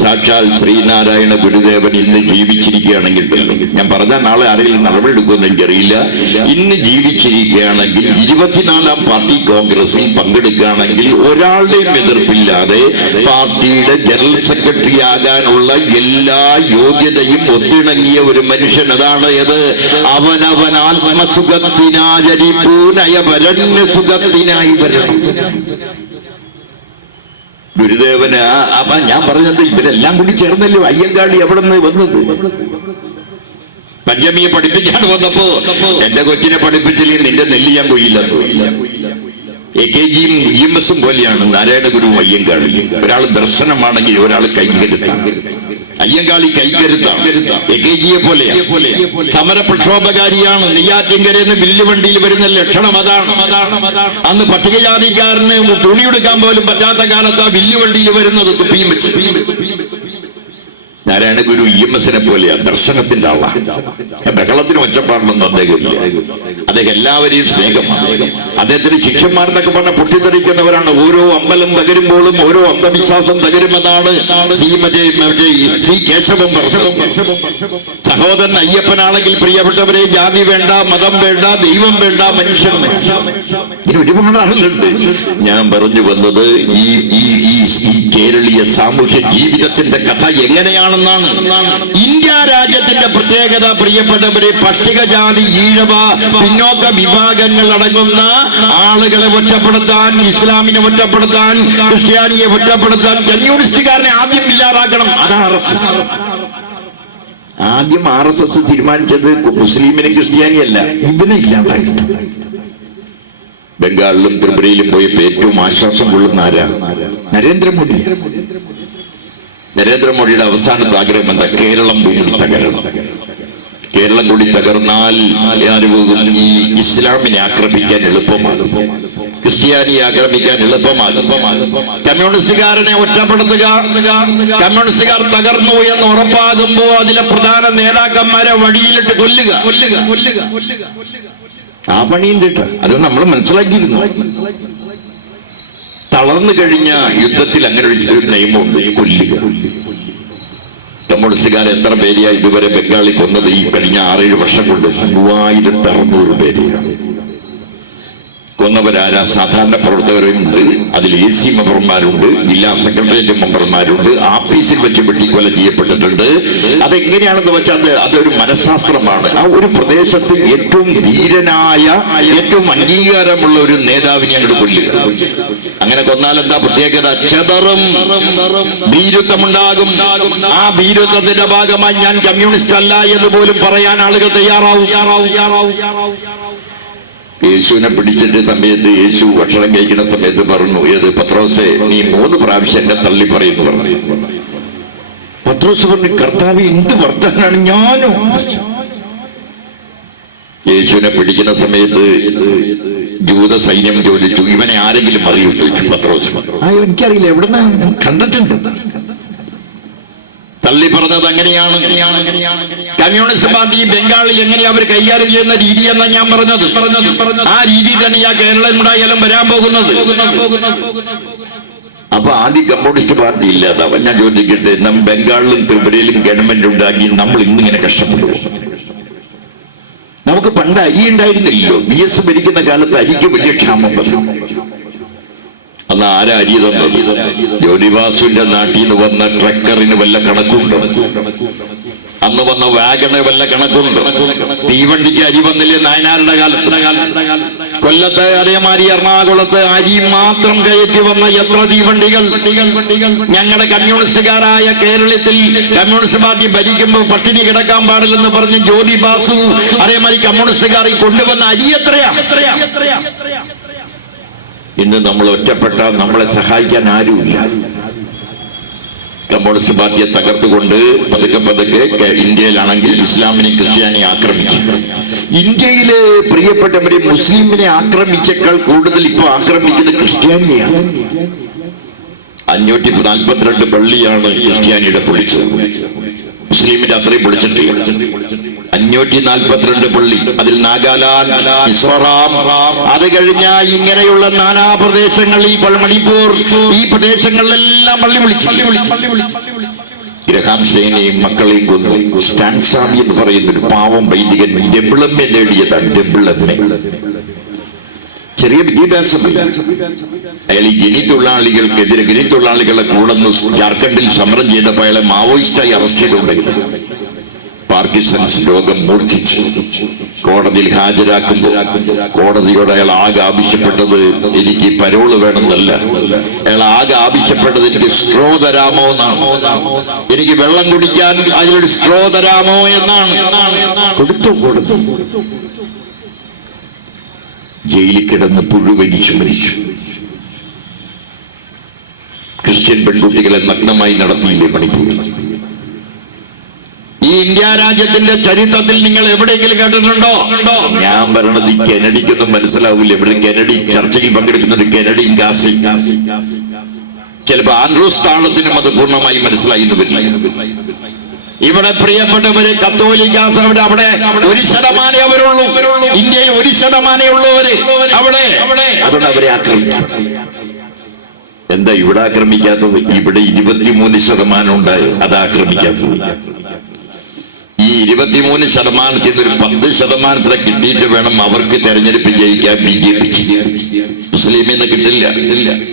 സാക്ഷാൽ ശ്രീനാരായണ ഗുരുദേവൻ ഇന്ന് ജീവിച്ചിരിക്കുകയാണെങ്കിൽ, ഞാൻ പറഞ്ഞ നാളെ ആരെങ്കിലും നടപടിയെടുക്കുമെന്ന് എനിക്കറിയില്ല, ഇന്ന് ജീവിച്ചിരിക്കുകയാണെങ്കിൽ 24ാം പാർട്ടി കോൺഗ്രസിൽ പങ്കെടുക്കുകയാണെങ്കിൽ ഒരാളുടെയും എതിർപ്പില്ലാതെ പാർട്ടിയുടെ ജനറൽ സെക്രട്ടറി ആകാനുള്ള എല്ലാ യോഗ്യതയും ഒത്തിണങ്ങിയ ഒരു മനുഷ്യൻ. അതാണ് ഏത്? അവനവൻ ആത്മസുഖത്തിനാചരിപ്പൂ നയപരന്യ സുഖത്തിനായി വരണം. ഗുരുദേവന് അപ്പൊ ഞാൻ പറഞ്ഞത് ഇവരെല്ലാം കൂടി ചേർന്നല്ലോ അയ്യങ്കാളി എവിടെ നിന്ന് വന്നത്. പഞ്ചമിയെ പഠിപ്പിക്കാൻ വന്നപ്പോ എന്റെ കൊച്ചിനെ പഠിപ്പിച്ചില്ലെങ്കിൽ നിന്റെ നെല്ല് ഞാൻ കൊയ്യില്ല. AKGയും EMSും പോലെയാണ് നാരായണ ഗുരുവും അയ്യങ്കാളിയും. ഒരാൾ ദർശനമാണെങ്കിൽ ഒരാൾ കൈകരുത്താണ്. അയ്യങ്കാളി കൈകരുത്താണ്. AKGയെ പോലെ സമര പ്രക്ഷോഭകാരിയാണ്. നെയ്യാറ്റിൻകരയെന്ന് വില്ലുവണ്ടിയിൽ വരുന്ന ലക്ഷണം അതാണ്. അന്ന് പട്ടികജാതിക്കാരന് തുണിയെടുക്കാൻ പോലും പറ്റാത്ത കാലത്ത് ആ വില്ലുവണ്ടിയിൽ വരുന്നത് തുപ്പിയും വെച്ച്. നാരായണ ഗുരു EMSനെ പോലെയാണ്, ദർശനത്തിന്റെ ആളാണ്. ബഹളത്തിന് ഒച്ചപ്പാടൊന്നും അദ്ദേഹമില്ല. അദ്ദേഹം എല്ലാവരെയും സ്നേഹമാണ്. അദ്ദേഹത്തിന് ശിഷ്യന്മാരെന്നൊക്കെ പറഞ്ഞ പൊട്ടിത്തെറിക്കുന്നവരാണ്. ഓരോ അമ്പലം തകരുമ്പോഴും ഓരോ അന്ധവിശ്വാസം തകരുമെന്നാണ് ശ്രീ കേശവം പറഞ്ഞത്. സഹോദരൻ അയ്യപ്പനാണെങ്കിൽ പ്രിയപ്പെട്ടവരെ ജാതി വേണ്ട, മതം വേണ്ട, ദൈവം വേണ്ട, മനുഷ്യൻ. ഒരുപാട് ആളുകളുണ്ട്. ഞാൻ പറഞ്ഞു വന്നത് ഈ കേരളീയ സാമൂഹ്യ ജീവിതത്തിന്റെ കഥ എങ്ങനെയാണെന്നാണ്. ഇന്ത്യ രാജ്യത്തിന്റെ പ്രത്യേകത പ്രിയപ്പെട്ടവരെ, പട്ടികജാതി, ഈഴവ, പിന്നോക്ക വിഭാഗങ്ങൾ അടങ്ങുന്ന ആളുകളെ ഒറ്റപ്പെടുത്താൻ, ഇസ്ലാമിനെ ഒറ്റപ്പെടുത്താൻ, ക്രിസ്ത്യാനിയെ ഒറ്റപ്പെടുത്താൻ കമ്മ്യൂണിസ്റ്റുകാരനെ ആദ്യം ഇല്ലാതാക്കണം. അതാണ് RSS. ആദ്യം RSS തീരുമാനിച്ചത് മുസ്ലിമിനെ ക്രിസ്ത്യാനിയല്ല, ഇവനെ ഇല്ലാതാക്കണം. ബംഗാളിലും ത്രിപുരയിലും പോയപ്പോ ഏറ്റവും ആശ്വാസം കൊള്ളുന്ന ആരാ? നരേന്ദ്രമോദി. നരേന്ദ്രമോദിയുടെ അവസാനത്തെ ആഗ്രഹം എന്താ? കേരളം കൂടി തകരണം. കേരളം കൂടി തകർന്നാൽ ഈ ഇസ്ലാമിനെ ആക്രമിക്കാൻ എളുപ്പമാണ്, ക്രിസ്ത്യാനിയെ ആക്രമിക്കാൻ എളുപ്പമാണ്. കമ്മ്യൂണിസ്റ്റുകാരനെ ഒറ്റപ്പെടുത്തുക, കമ്മ്യൂണിസ്റ്റുകാർ തകർന്നു എന്ന് ഉറപ്പാകുമ്പോ അതിലെ പ്രധാന നേതാക്കന്മാരെ വഴിയിലിട്ട് കൊല്ലുക. ആ പണിയുണ്ട് കേട്ടോ. അത് നമ്മൾ മനസ്സിലാക്കിയിരുന്നു. തളർന്നു കഴിഞ്ഞ യുദ്ധത്തിൽ അങ്ങനെ ഒരു നിയമമുണ്ട്, കൊല്ലുക. കമ്മ്യൂണിസ്റ്റുകാരെ എത്ര പേരെയാ ഇതുവരെ ബംഗാളിൽ കൊന്നത്? ഈ കഴിഞ്ഞ 6-7 വർഷം കൊണ്ട് 3600 പേരെയാണ് കൊന്നവരാരാ? സാധാരണ പ്രവർത്തകരുണ്ട്, അതിൽ AC മെമ്പർമാരുണ്ട്, ജില്ലാ സെക്രട്ടേറിയറ്റ് മെമ്പർമാരുണ്ട്, ആഫീസിൽ വെച്ച് വെട്ടിക്കൊല ചെയ്യപ്പെട്ടിട്ടുണ്ട്. അതെങ്ങനെയാണെന്ന് വെച്ചാൽ അതൊരു മനഃശാസ്ത്രമാണ്. ആ ഒരു പ്രദേശത്ത് ഏറ്റവും ധീരനായ, ഏറ്റവും അംഗീകാരമുള്ള ഒരു നേതാവിനെ അങ്ങോട്ട് കൊല്ലുക. അങ്ങനെ കൊന്നാൽ എന്താ പ്രത്യേകത? ചെതറും, ഭീരുത്വമുണ്ടാകും. ആ ഭീരുത്വത്തിന്റെ ഭാഗമായി ഞാൻ കമ്മ്യൂണിസ്റ്റ് അല്ല എന്ന് പോലും പറയാൻ ആളുകൾ തയ്യാറാവും. യേശുവിനെ പിടിച്ചിട്ട് സമയത്ത് യേശു ഭക്ഷണം കഴിക്കുന്ന സമയത്ത് പറഞ്ഞു, ഏത് പത്രോസേ, നീ 3 പ്രാവശ്യം എന്നെ തള്ളി പറയുന്നു പറഞ്ഞു. പത്രോസ് പറഞ്ഞു, കർത്താവ് എന്ത് വർത്താനാണ് ഞാനോ? യേശുവിനെ പിടിക്കുന്ന സമയത്ത് ജൂത സൈന്യം ചോദിച്ചു, ഇവനെ ആരെങ്കിലും അറിയുമോ ചോദിച്ചു. പത്രോസ്, എനിക്കറിയില്ല, എവിടുന്ന കണ്ടിട്ടുണ്ട്. തള്ളി പറഞ്ഞത് അങ്ങനെയാണ്. കമ്മ്യൂണിസ്റ്റ് പാർട്ടി ബംഗാളിൽ എങ്ങനെ അവർ കൈകാര്യം ചെയ്യുന്ന രീതി എന്നാ ഞാൻ പറഞ്ഞത്. ആ രീതി തന്നെയാ കേരളം ഉണ്ടായാലും വരാൻ പോകുന്നത്. അപ്പൊ ആദ്യം കമ്മ്യൂണിസ്റ്റ് പാർട്ടി ഇല്ലാതാവാൻ ഞാൻ ചോദിക്കട്ടെ, ബംഗാളിലും ത്രിപുരയിലും ഗവൺമെന്റ് ഉണ്ടാക്കി നമ്മൾ ഇന്നിങ്ങനെ കഷ്ടപ്പെടും? നമുക്ക് പണ്ട് അരി ഉണ്ടായിരുന്നില്ലല്ലോ. BS ഭരിക്കുന്ന കാലത്ത് അരിക്ക് വലിയ ക്ഷാമം വന്നു. അന്ന് ആരാ അരി തന്നത്? ജോലിവാസുവിന്റെ നാട്ടിൽ നിന്ന് വന്ന ട്രക്കറിന് വല്ല കണക്കുണ്ട്? അന്ന് വന്ന വാഗണ് വല്ല കണക്കുണ്ട്? തീവണ്ടിക്ക് അരി വന്നില്ലേ നായനാരുടെ കാലത്ത്? കൊല്ലത്ത് അതേമാതിരി എറണാകുളത്ത് അരി മാത്രം കയറ്റി വന്ന എത്ര തീവണ്ടികൾ? ഞങ്ങളുടെ കമ്മ്യൂണിസ്റ്റുകാരായ കേരളത്തിൽ കമ്മ്യൂണിസ്റ്റ് പാർട്ടി ഭരിക്കുമ്പോൾ പട്ടിണി കിടക്കാൻ പാടില്ലെന്ന് പറഞ്ഞ് ജ്യോതി ബാസു അതേമാതിരി കമ്മ്യൂണിസ്റ്റുകാർ കൊണ്ടുവന്ന അരി എത്രയാ? ഇന്ന് നമ്മൾ ഒറ്റപ്പെട്ട, നമ്മളെ സഹായിക്കാൻ ആരുമില്ല. കമ്മ്യൂണിസ്റ്റ് പാർട്ടിയെ തകർത്തുകൊണ്ട് പതുക്കെ ഇന്ത്യയിലാണെങ്കിൽ ഇസ്ലാമിനെ ക്രിസ്ത്യാനിയെ ആക്രമിക്കും. ഇന്ത്യയില് പ്രിയപ്പെട്ടവരെ മുസ്ലിമിനെ ആക്രമിച്ചേക്കാൾ കൂടുതൽ ഇപ്പൊ ആക്രമിക്കുന്നത് ക്രിസ്ത്യാനിയാണ്. 542 പള്ളിയാണ് ക്രിസ്ത്യാനിയുടെ പൊളിച്ചത്. മുസ്ലിമിന്റെ അത്രയും പൊളിച്ചിട്ടില്ല. 542 പള്ളി. അതിൽ നാഗാലാൻഡ്, മിസോറാം, അത് കഴിഞ്ഞാൽ ഇങ്ങനെയുള്ള നാനാ പ്രദേശങ്ങളിൽ, മണിപ്പൂർ, ഈ പ്രദേശങ്ങളിലെല്ലാം പള്ളി വിളിച്ചു. ഗ്രഹാം സ്റ്റെയിനെയും മക്കളെയും കൊന്നു. സ്റ്റാൻ സ്വാമി എന്ന് പറയുന്ന ഒരു പാവം വൈദികൻ ഡബിൾ എം എ നേടിയതാണ്. ഡബിൾ എം എ, ചെറിയ വിദ്യാഭ്യാസമില്ല. അയാൾ ഈ ഖനി തൊഴിലാളികളെ കൂടെ ജാർഖണ്ഡിൽ സമരം ചെയ്തപ്പോൾ അയാളെ മാവോയിസ്റ്റായി അറസ്റ്റ് ചെയ്തുകൊണ്ടിരുന്നു. പാർക്കിൻസൺസ് രോഗം മൂർച്ഛിച്ചു. കോടതിയിൽ ഹാജരാക്കുമ്പോൾ കോടതിയോട് അയാൾ ആകെ ആവശ്യപ്പെട്ടത് എനിക്ക് പരോള് വേണമെന്നല്ല, അയാൾ ആകെ ആവശ്യപ്പെട്ടത് എനിക്ക് സ്ട്രോ തരാമോ എന്നാണ്. എനിക്ക് വെള്ളം കുടിക്കാൻ അതിലൊരു സ്ട്രോ തരാമോ എന്നാണ്. കൊടുത്തു. ജയിലിൽ കിടന്ന് പുഴുവരിച്ചു മരിച്ചു. ക്രിസ്ത്യൻ പെൺകുട്ടികളെ നഗ്നമായി നടത്തിയില്ലേ മണിപ്പൂരിൽ? ഈ ഇന്ത്യ രാജ്യത്തിന്റെ ചരിത്രത്തിൽ നിങ്ങൾ എവിടെയെങ്കിലും കേട്ടിട്ടുണ്ടോ? ഞാൻ പറയണത് ഈ കെനഡിക്കൊന്നും മനസ്സിലാവില്ല. ഇവിടെ കെനഡി ചർച്ചയിൽ പങ്കെടുക്കുന്ന ഒരു കെനഡി ഗാസി, ചിലപ്പോ ആൻഡ്രൂസ് താളത്തിനും അത് പൂർണ്ണമായി മനസ്സിലായി എന്ന് വരില്ല. ഇവിടെ പ്രിയപ്പെട്ടവര് കത്തോലിക്ക സഭയുടെ അവിടെ 1% അവരുള്ളൂ. ഇന്ത്യയിൽ 1% ഉള്ളവര് അവിടെ അതുകൊണ്ട് അവരെ ആക്രമിക്കും. എന്താ ഇവിടെ ആക്രമിക്കാത്തത്? ഇവിടെ 23% ഉണ്ടായി, അത് ആക്രമിക്കാത്തത്. ഈ 23% 10% കിട്ടിയിട്ട് വേണം അവർക്ക് തെരഞ്ഞെടുപ്പ് ജയിക്കാൻ BJP. മുസ്ലിമിന് കിട്ടില്ല.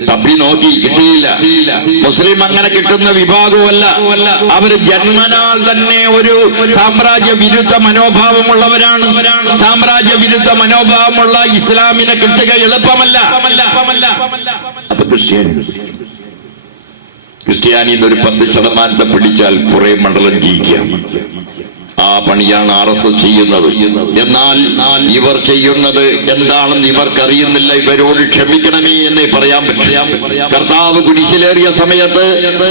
തപ്പി നോക്കി കിട്ടിയില്ല. മുസ്ലിം അങ്ങനെ കിട്ടുന്ന വിഭാഗമല്ല. അവര് ജന്മനാൽ തന്നെ ഒരു സാമ്രാജ്യ വിരുദ്ധ മനോഭാവമുള്ളവരാണ്. സാമ്രാജ്യ വിരുദ്ധ മനോഭാവമുള്ള ഇസ്ലാമിനെ കിട്ടുക എളുപ്പമല്ല. അപ്പൊ ക്രിസ്ത്യാനിന്ന് ഒരു 10% പിടിച്ചാൽ കുറെ മണ്ഡലം ജയിക്കാം. ആ പണിയാണ് RSS ചെയ്യുന്നത്. എന്നാൽ ഇവർ ചെയ്യുന്നത് എന്താണെന്ന് ഇവർക്കറിയുന്നില്ല. ഇവരോട് ക്ഷമിക്കണമേ എന്നേ പറയാൻ പറ്റും. കർത്താവ് കുരിശിലേറിയ സമയത്ത്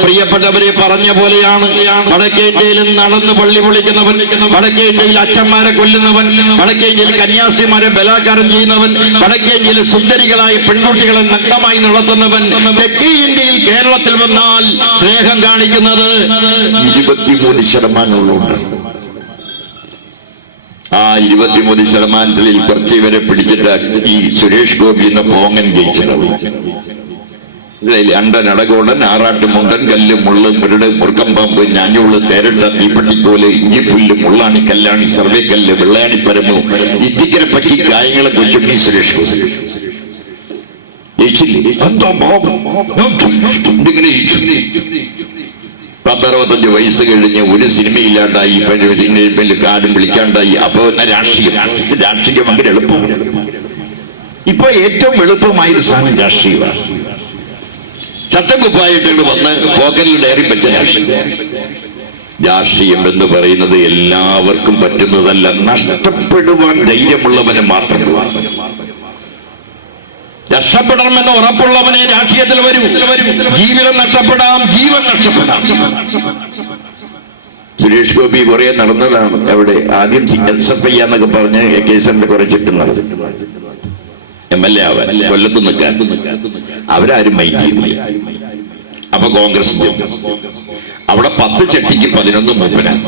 പ്രിയപ്പെട്ടവരെ പറഞ്ഞ പോലെയാണ്. വടക്കേ ഇന്ത്യയിൽ നടന്ന് പള്ളി പൊളിക്കുന്നവൻ, വടക്കേ ഇന്ത്യയിൽ അച്ഛന്മാരെ കൊല്ലുന്നവൻ, വടക്കേ ഇന്ത്യയിൽ കന്യാസ്ത്രീമാരെ ബലാത്കാരം ചെയ്യുന്നവൻ, വടക്കേ ഇന്ത്യയിൽ സുന്ദരികളായ പെൺകുട്ടികളെ നഗ്നമായി നടത്തുന്നവൻ തെക്കേ ഇന്ത്യയിൽ കേരളത്തിൽ വന്നാൽ സ്നേഹം കാണിക്കുന്നത് 23% ഉള്ളൂ. ആ 23%-ൽ കുറച്ച് ഇവരെ പിടിച്ചിട്ട് ഈ സുരേഷ് ഗോപി എന്ന പോങ്ങൻ ജയിച്ചത്. അണ്ടൻ, അടകോടൻ, ആറാട്ടുമുണ്ടൻ, കല്ല്, മുള്ള്, മുരട്, മുറുക്കം പാമ്പ്, ഞാഞ്ഞൂള്, തേരട്ട, തീപ്പട്ടിക്കോല്, ഇഞ്ചിപ്പുല്ല്, മുള്ളാണി, കല്ലാണി, സർവേക്കല്ല്, വെള്ളയാണി പരമു, ഇത്തിക്കര പറ്റി ഗായങ്ങളെ കൊച്ചുണ്ണി സുരേഷ് ഗോപി ജയിച്ചില്ലേ? ഇങ്ങനെ ജയിച്ചു. 10-65 വയസ്സ് കഴിഞ്ഞ് ഒരു സിനിമയില്ലാണ്ടായി, കാടും വിളിക്കാണ്ടായി. അപ്പൊ രാഷ്ട്രീയം അങ്ങനെ എളുപ്പം. ഇപ്പൊ ഏറ്റവും എളുപ്പമായൊരു സാധനം രാഷ്ട്രീയമാണ്. ചട്ടക്കുപ്പായിട്ട് വന്ന് പോക്കറ്റിൽ ഡയറി വെച്ച രാഷ്ട്രീയം എന്ന് പറയുന്നത് എല്ലാവർക്കും പറ്റുന്നതല്ല. നഷ്ടപ്പെടുവാൻ ധൈര്യമുള്ളവന് മാത്രമുള്ള, രക്ഷപ്പെടണമെന്ന് ഉറപ്പുള്ളവനെ രാഷ്ട്രീയത്തിൽ വരൂ. ജീവിതം നഷ്ടപ്പെടാം, ജീവൻ നഷ്ടപ്പെടാം. സുരേഷ് ഗോപി കുറെ നടന്നതാണ്. അവിടെ ആദ്യം SFI എന്നൊക്കെ പറഞ്ഞ് കേസിന്റെ കുറച്ചിട്ട് നടന്നു. MLA ആവാൻ കൊല്ലത്ത് നിൽക്കാൻ അവരാരും മൈൻഡ് ചെയ്യുന്നില്ല. അപ്പൊ കോൺഗ്രസ് അവിടെ 10 ചട്ടിക്ക് 11 മൂപ്പനാണ്.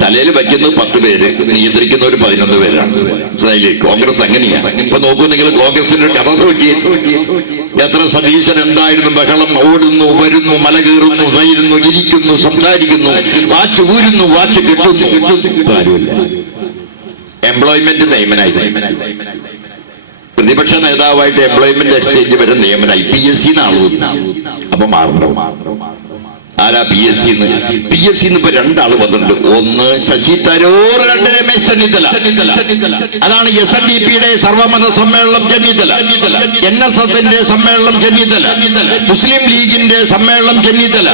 തലയിൽ വയ്ക്കുന്നത് 10 പേര്, നിയന്ത്രിക്കുന്നവർ 11 പേരാണ്. കോൺഗ്രസ് അങ്ങനെയാണ്. ഇപ്പൊ നോക്കൂ നിങ്ങൾ, കോൺഗ്രസിന്റെ കഥ നോക്കി. എത്ര സതീശൻ എന്തായിരുന്നു ബഹളം. ഓടുന്നു, വരുന്നു, മല കയറുന്നു, വൈരുന്നു, ഇരിക്കുന്നു, സംസാരിക്കുന്നു, വാച്ച് ഊരുന്നു, വാച്ച് കിട്ടുന്നു. എംപ്ലോയ്മെന്റ് നിയമനായി. പ്രതിപക്ഷ നേതാവായിട്ട് എംപ്ലോയ്മെന്റ് എക്സ്ചേഞ്ച് വരെ നിയമനായി. PSC അപ്പൊ മാറണം. ആരാ PSC? PSC ഇപ്പൊ 2 ആള് വന്നിട്ടുണ്ട്. ഒന്ന് ശശി തരൂർ, 2 രമേശ് ചെന്നിത്തല. അതാണ് SNDP-യുടെ സർവമത സമ്മേളനം ചെന്നിത്തല, NSSന്റെ സമ്മേളനം ചെന്നിത്തല, മുസ്ലിം ലീഗിന്റെ സമ്മേളനം ചെന്നിത്തല.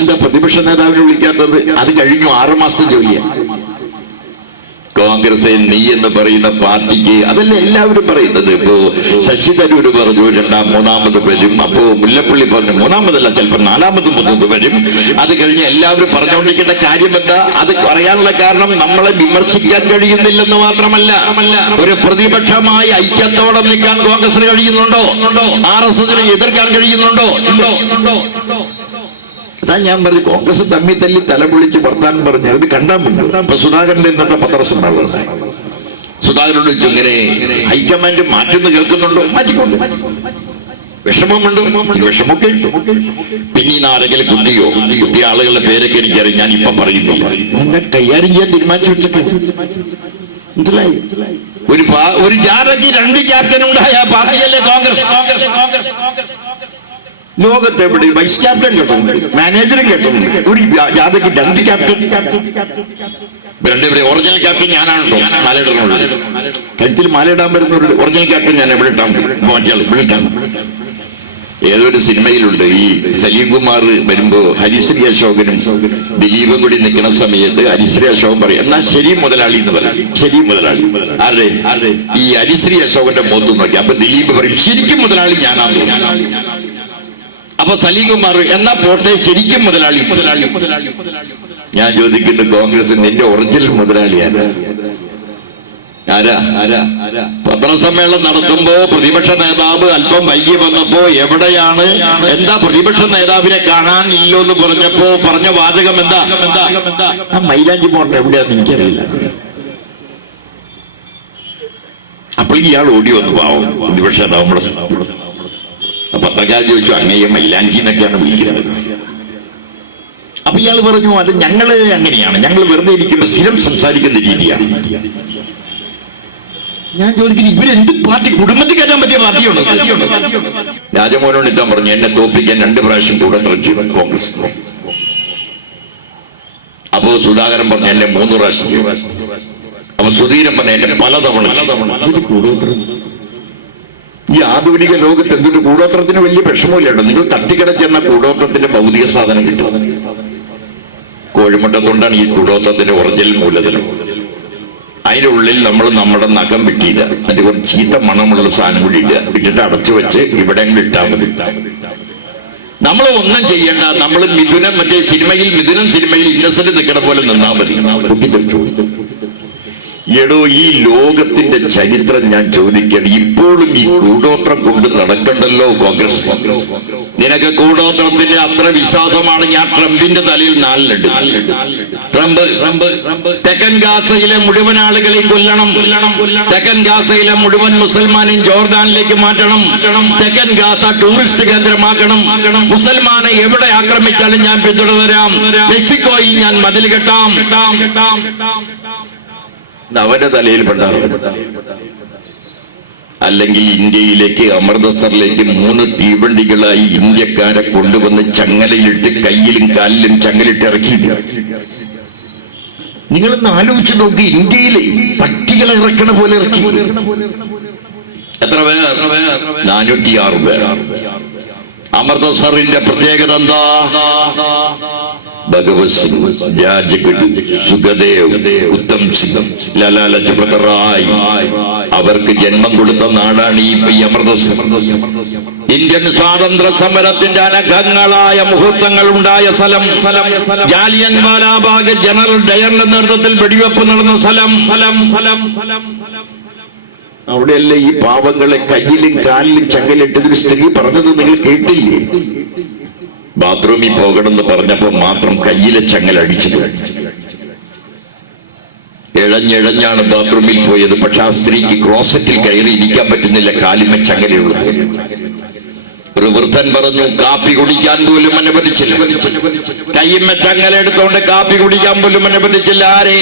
എന്താ പ്രതിപക്ഷ നേതാവിനെ വിളിക്കാത്തത്? അത് കഴിഞ്ഞു 6 മാസത്തെ ജോലിയാണ്. കോൺഗ്രസ് നീ എന്ന് പറയുന്ന പാർട്ടിക്ക് അതല്ല എല്ലാവരും പറയുന്നത്. ഇപ്പോ ശശി തരൂര് പറഞ്ഞു 2-3 വരും. അപ്പോ മുല്ലപ്പള്ളി പറഞ്ഞു 3-മതല്ല, ചിലപ്പോൾ 4-3 വരും. അത് കഴിഞ്ഞ് എല്ലാവരും പറഞ്ഞുകൊണ്ടിരിക്കേണ്ട കാര്യം എന്താ? അത് പറയാനുള്ള കാരണം നമ്മളെ വിമർശിക്കാൻ കഴിയുന്നില്ലെന്ന് മാത്രമല്ല, ഒരു പ്രതിപക്ഷമായി ഐക്യത്തോടെ നിൽക്കാൻ കോൺഗ്രസിന് കഴിയുന്നുണ്ടോ? RSSനെ എതിർക്കാൻ കഴിയുന്നുണ്ടോ? അതാ ഞാൻ പറഞ്ഞു, കോൺഗ്രസ് തമ്മിൽ തല്ലി തലപൊളിച്ച് വർത്താനം പറഞ്ഞു. അത് കണ്ടാൽ മുമ്പ് സുധാകരന്റെ ഇന്നത്തെ പത്രസമ്മേളനം സുധാകരനോട് ഇങ്ങനെ ഹൈക്കമാൻഡ് മാറ്റുന്നു കേൾക്കുന്നുണ്ടോ? മാറ്റിക്കൊണ്ട് വിഷമമുണ്ട്, വിഷമൊക്കെ. പിന്നെ ഈ ആരെങ്കിലും കുത്തിയ ആളുകളുടെ പേരൊക്കെ എനിക്കറിയാം, ഞാൻ ഇപ്പൊ പറയുന്നില്ല. എന്നെ കൈകാര്യം ചെയ്യാൻ തീരുമാനിച്ചു വെച്ചിട്ട് മനസ്സിലായി. ഒരു ജാഥയ്ക്ക് 2 ക്യാപ്റ്റൻ ഉണ്ടായ പാർട്ടിയല്ലേ കോൺഗ്രസ്. ലോകത്തെവിടെ വൈസ് ക്യാപ്റ്റൻ കേട്ടുണ്ട്, മാനേജറും കേട്ടുണ്ട്. ഒരു ജാഥയ്ക്ക് 2 ക്യാപ്റ്റൻ. രണ്ടുപേരെ ഒറിജിനൽ ക്യാപ്റ്റൻ ഞാനാണല്ലോ, മാലയിടുന്നുള്ളത്. കഴുത്തിൽ മാലയിടാൻ വരുന്ന ഒരു ഒറിജിനൽ ക്യാപ്റ്റൻ ഞാൻ എവിടെ ഇട്ടാൻ മാറ്റിയാൽ ഇവിടെ ഇട്ടാൻ. ഏതൊരു സിനിമയിലുണ്ട്, ഈ സലീം കുമാർ വരുമ്പോ ഹരിശ്രീ അശോകനും ദിലീപും കൂടി നിൽക്കുന്ന സമയത്ത് ഹരിശ്രീ അശോകൻ പറയും, എന്നാ ശരി മുതലാളി എന്ന് പറയും. ശരി മുതലാളി ആരുടെ? ഈ ഹരിശ്രീ അശോകന്റെ മുഖത്ത് നോക്കി. അപ്പൊ ദിലീപ് പറയും, ശരിക്കും മുതലാളി ഞാനാണ്. അപ്പൊ സലീം കുമാർ, എന്നാ പോട്ടെ ശരിക്കും മുതലാളി. ഞാൻ ചോദിക്കുന്നു, കോൺഗ്രസ് നിന്റെ ഒറിജിനൽ മുതലാളിയാണ് ആരാ? പത്രസമ്മേളനം നടത്തുമ്പോ പ്രതിപക്ഷ നേതാവ് അല്പം വൈകി വന്നപ്പോ എവിടെയാണ്, എന്താ പ്രതിപക്ഷ നേതാവിനെ കാണാൻ ഇല്ലോ എന്ന് പറഞ്ഞപ്പോ പറഞ്ഞ വാചകം എന്താ? മൈലാഞ്ചി പോണ്ട എവിടെയാന്ന് എനിക്കറിയില്ല. അപ്പോൾ ഇയാൾ ഓടി വന്നു, പാവം പ്രതിപക്ഷ നേതാവ്. പത്രക്കാരൻ ചോദിച്ചു, അങ്ങയെ മൈലാഞ്ചി എന്നൊക്കെയാണ് വിളിക്കുന്നത്. അപ്പൊ ഇയാൾ പറഞ്ഞു, അത് ഞങ്ങള് അങ്ങനെയാണ്, ഞങ്ങൾ വെറുതെ ഇരിക്കുമ്പോ സ്ഥിരം സംസാരിക്കുന്ന രീതിയാണ്. ഞാൻ ചോദിക്കുന്നു, ഇവരെന്ത് പാർട്ടി, കുടുംബത്തിൽ കയറ്റാൻ പറ്റിയ പാർട്ടിയുണ്ട്? രാജമോഹനോട് ഇതാൻ പറഞ്ഞു, എന്നെ തോപ്പിക്കാൻ 2 പ്രാവശ്യം കൂടെ തെറിച്ചു കോൺഗ്രസ്. അപ്പോ സുധാകരൻ പറഞ്ഞു, എന്നെ 3 പ്രാവശ്യം. അപ്പൊ സുധീരൻ പറഞ്ഞു, എന്നെ പലതവണ. ഈ ആധുനിക ലോകത്ത് എന്തൊരു കൂടോത്രത്തിന് വലിയ വിഷമമില്ലേട്ടോ. നിങ്ങൾ തട്ടിക്കിടച്ചെന്ന കൂടോത്രത്തിന്റെ ഭൗതിക സാധനം കിട്ടും. കോഴിമുട്ടത്തുകൊണ്ടാണ് ഈ കൂടോത്രത്തിന്റെ ഒറിജിനൽ മൂലധനം. അതിൻ്റെ ഉള്ളിൽ നമ്മൾ നമ്മുടെ നഖം വെട്ടിയില്ല, അതിന്റെ കുറച്ച് ചീത്ത മണമുള്ള സാധനം കൂടി ഇടുക, ഇട്ടിട്ട് അടച്ചു വെച്ച് ഇവിടെ ഇട്ടാൽ മതി. നമ്മൾ ഒന്നും ചെയ്യണ്ട. നമ്മൾ മറ്റേ സിനിമയിൽ ഇന്നസെന്റ് നിൽക്കണ പോലെ നിന്നാ മതി. എടോ, ഈ ലോകത്തിന്റെ ചരിത്രം ഞാൻ ചോദിക്കണം. ഇപ്പോഴും ഈ കൂടോത്രം കൊണ്ട് നടക്കണ്ടല്ലോ കോൺഗ്രസ്. നിനക്ക് കൂടോത്രത്തിന്റെ അത്ര വിശ്വാസമാണ്, ഞാൻ ട്രംപിന്റെ തലയിൽ 4 ലഡ്. ട്രംപ് തെക്കൻ ഗാസയിലെ മുഴുവൻ ആളുകളെയും കൊല്ലണം. തെക്കൻ ഗാസയിലെ മുഴുവൻ മുസൽമാനെയും ജോർദാനിലേക്ക് മാറ്റണം. തെക്കൻ ഗാസ ടൂറിസ്റ്റ് കേന്ദ്രമാക്കണം. മുസൽമാനെ എവിടെ ആക്രമിച്ചാലും ഞാൻ പിന്തുടരാം. മെക്സിക്കോയിൽ ഞാൻ മതിൽ കെട്ടാം. അവന്റെ തലയിൽ പെട്ടാറുണ്ട്. അല്ലെങ്കിൽ ഇന്ത്യയിലേക്ക് അമൃതസറിലേക്ക് 3 തീവണ്ടികളായി ഇന്ത്യക്കാരെ കൊണ്ടുവന്ന് ചങ്ങലയിട്ട് കയ്യിലും കാലിലും ചങ്ങലിട്ട് ഇറക്കിയില്ല. നിങ്ങളൊന്ന് ആലോചിച്ച് നോക്കി, ഇന്ത്യയിലെ പട്ടികളെ ഇറക്കണ പോലെ ഇറക്കി. എത്ര പേർ? 406 പേർ. അമൃതസറിന്റെ പ്രത്യേകത എന്താ? ഭഗവത് സിംഗ്, രാജ്ഗുരു, സുഖദേവ്, ഉത്തം സിംഗ്, ലാലാ ലജ്പത് റായ്, അവർക്ക് ജന്മം കൊടുത്ത നാടാണ് ഈ അമൃതസർ. ഇന്ത്യൻ സ്വാതന്ത്ര്യ സമരത്തിന്റെ അനഘങ്ങളായ മുഹൂർത്തങ്ങൾ ഉണ്ടായ സ്ഥലം. ജാലിയൻ വാലാബാഗ് ജനറൽ ഡയറിന്റെ നേതൃത്വത്തിൽ വെടിവെപ്പ് നടന്ന സ്ഥലം. അവിടെയല്ലേ ഈ പാവങ്ങളെ കയ്യിലും കാലിലും ചങ്ങലിട്ടതൊരു സ്ത്രീ പറഞ്ഞത് നിങ്ങൾ കേട്ടില്ലേ? ബാത്റൂമിൽ പോകണമെന്ന് പറഞ്ഞപ്പോ മാത്രം കയ്യിലെ ചങ്ങൽ അടിച്ചു. ഇഴഞ്ഞാണ് ബാത്റൂമിൽ പോയത്. പക്ഷെ ആ സ്ത്രീക്ക് ക്ലോസറ്റിൽ കയറി ഇരിക്കാൻ പറ്റുന്നില്ല, കാലിമ ചങ്ങലയുള്ളൂ. ഒരു വൃദ്ധൻ പറഞ്ഞു, കാപ്പി കുടിക്കാൻ പോലും അനുവദിച്ചില്ല. കയ്യമ്മ ചങ്ങല എടുത്തോണ്ട് കാപ്പി കുടിക്കാൻ പോലും അനുവദിച്ചില്ല. ആരെ?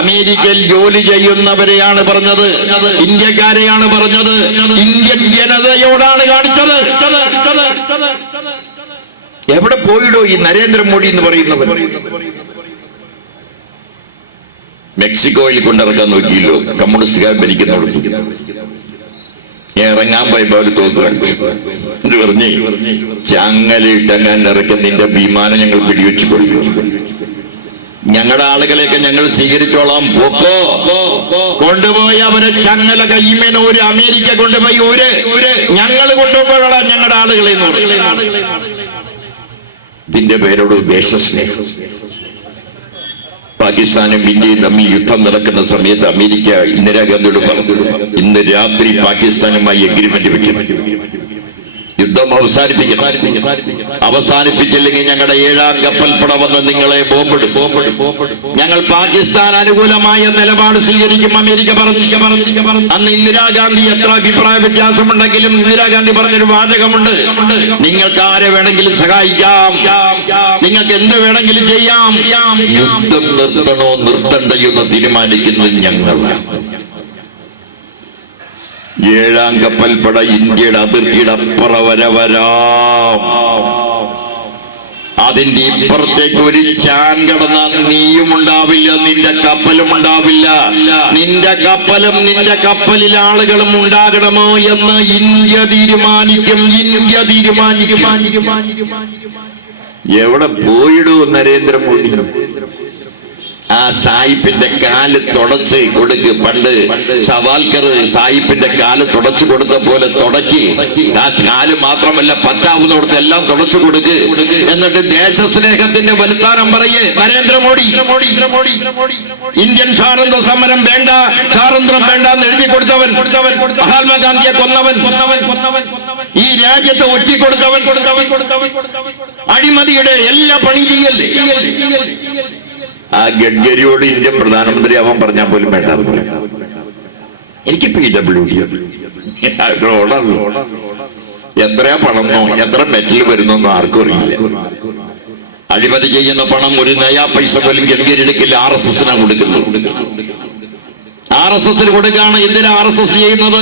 അമേരിക്കയിൽ ജോലി ചെയ്യുന്നവരെയാണ് പറഞ്ഞത്, ഇന്ത്യക്കാരെയാണ് പറഞ്ഞത്, ഇന്ത്യൻ ജനതയോടാണ് കാണിച്ചത്. എവിടെ പോയിടോ ഈ നരേന്ദ്രമോദി എന്ന് പറയുന്നവർ? മെക്സിക്കോയിൽ കൊണ്ടിറക്കാൻ നോക്കിയല്ലോ, കമ്മ്യൂണിസ്റ്റുകാർ ഭരിക്കുന്നുള്ളൂ. ഇറങ്ങാൻ പോയപ്പോ അവര് തോക്ക് കാണിച്ചു. ഇത് പറഞ്ഞേ, ചങ്ങലിട്ടങ്ങാൻ ഇറക്കുന്ന നിന്റെ വിമാനം ഞങ്ങൾ പിടിവെച്ചു കൊടുത്തു. ഞങ്ങളുടെ ആളുകളെയൊക്കെ ഞങ്ങൾ സ്വീകരിച്ചോളാം. പോക്കോ കൊണ്ടുപോയി അവരെ ചങ്ങല കയ്യുമേന ഒരു അമേരിക്ക കൊണ്ടുപോയി ഞങ്ങൾ കൊണ്ടുപോകോളാം ഞങ്ങളുടെ ആളുകളെ. ഇതിന്റെ പേരോട് ദേശസ്നേഹം. പാകിസ്ഥാനും ഇന്ത്യയും തമ്മിൽ യുദ്ധം നടക്കുന്ന സമയത്ത് അമേരിക്ക ഇന്ദിരാഗാന്ധിയോട് പറഞ്ഞു, ഇന്ന് രാത്രി പാകിസ്ഥാനുമായി എഗ്രിമെന്റ് വെക്കും, യുദ്ധം അവസാനിപ്പിച്ചില്ലെങ്കിൽ ഞങ്ങളുടെ 7ാം കപ്പൽപ്പട വന്ന് നിങ്ങളെ ബോംബിടും. ഞങ്ങൾ പാകിസ്ഥാൻ അനുകൂലമായ നിലപാട് സ്വീകരിക്കും. അമേരിക്ക പറഞ്ഞു. അന്ന് ഇന്ദിരാഗാന്ധി എത്ര അഭിപ്രായ വ്യത്യാസമുണ്ടെങ്കിലും ഇന്ദിരാഗാന്ധി പറഞ്ഞൊരു വാചകമുണ്ട്: നിങ്ങൾക്ക് ആരെ വേണമെങ്കിലും സഹായിക്കാം, നിങ്ങൾക്ക് എന്ത് വേണമെങ്കിലും ചെയ്യാം, യുദ്ധം നിർത്തണോ നിർത്തണ്ടയോ എന്ന് തീരുമാനിക്കുന്നത് ഞങ്ങളാണ്. 7ാം കപ്പൽപ്പട ഇന്ത്യയുടെ അതിർത്തിയുടെ അപ്പുറ വരെ വരാം. അതിന്റെ ഇപ്പുറത്തേക്ക് ഒരു ചാൻ കടന്നാൽ നീയും ഉണ്ടാവില്ല, നിന്റെ കപ്പലും ഉണ്ടാവില്ല. നിന്റെ കപ്പലും നിന്റെ കപ്പലിൽ ആളുകളും ഉണ്ടാകണമോ എന്ന് ഇന്ത്യ തീരുമാനിക്കും. എവിടെ പോയിടൂ നരേന്ദ്രമോദി? ആ സായിപ്പിന്റെ കാല് തുടച്ച് കൊടുക്ക്. പണ്ട് സവാൽക്കർ സായിപ്പിന്റെ കാല് തുടച്ചു കൊടുത്ത പോലെ തുടക്കി. ആ കാല് മാത്രമല്ല, പറ്റാവുന്നിടത്ത് എല്ലാം തുടച്ചു കൊടുക്ക്. എന്നിട്ട് ദേശസ്നേഹത്തിന്റെ വലുത്താനം പറയേ നരേന്ദ്രമോദി. ഇന്ത്യൻ സ്വാതന്ത്ര്യ സമരം വേണ്ട, സ്വാതന്ത്ര്യം വേണ്ട എന്ന് എഴുതി കൊടുത്തവൻ, മഹാത്മാഗാന്ധിയെ കൊന്നവൻ, ഈ രാജ്യത്തെ ഒറ്റിക്കൊടുത്തവൻ, അഴിമതിയുടെ എല്ലാ പണി ചെയ്യല്ലേ. ആ ഗഡ്കരിയോട് ഇന്ത്യൻ പ്രധാനമന്ത്രി ആവാൻ പറഞ്ഞാൽ പോലും വേണ്ട. എനിക്ക് PWD എത്രയാ പണമെന്നോ എത്ര മെറ്റൽ വരുന്നോ ആർക്കും അറിയില്ല. അഴിമതി ചെയ്യുന്ന പണം ഒരു നയാ പൈസ പോലും ഗഡ്കരി എടുക്കില്ല. RSSനാണ് കൊടുക്കുന്നത്. RSSന് കൊടുക്കാണ്. എന്തിനാ RSS ചെയ്യുന്നത്?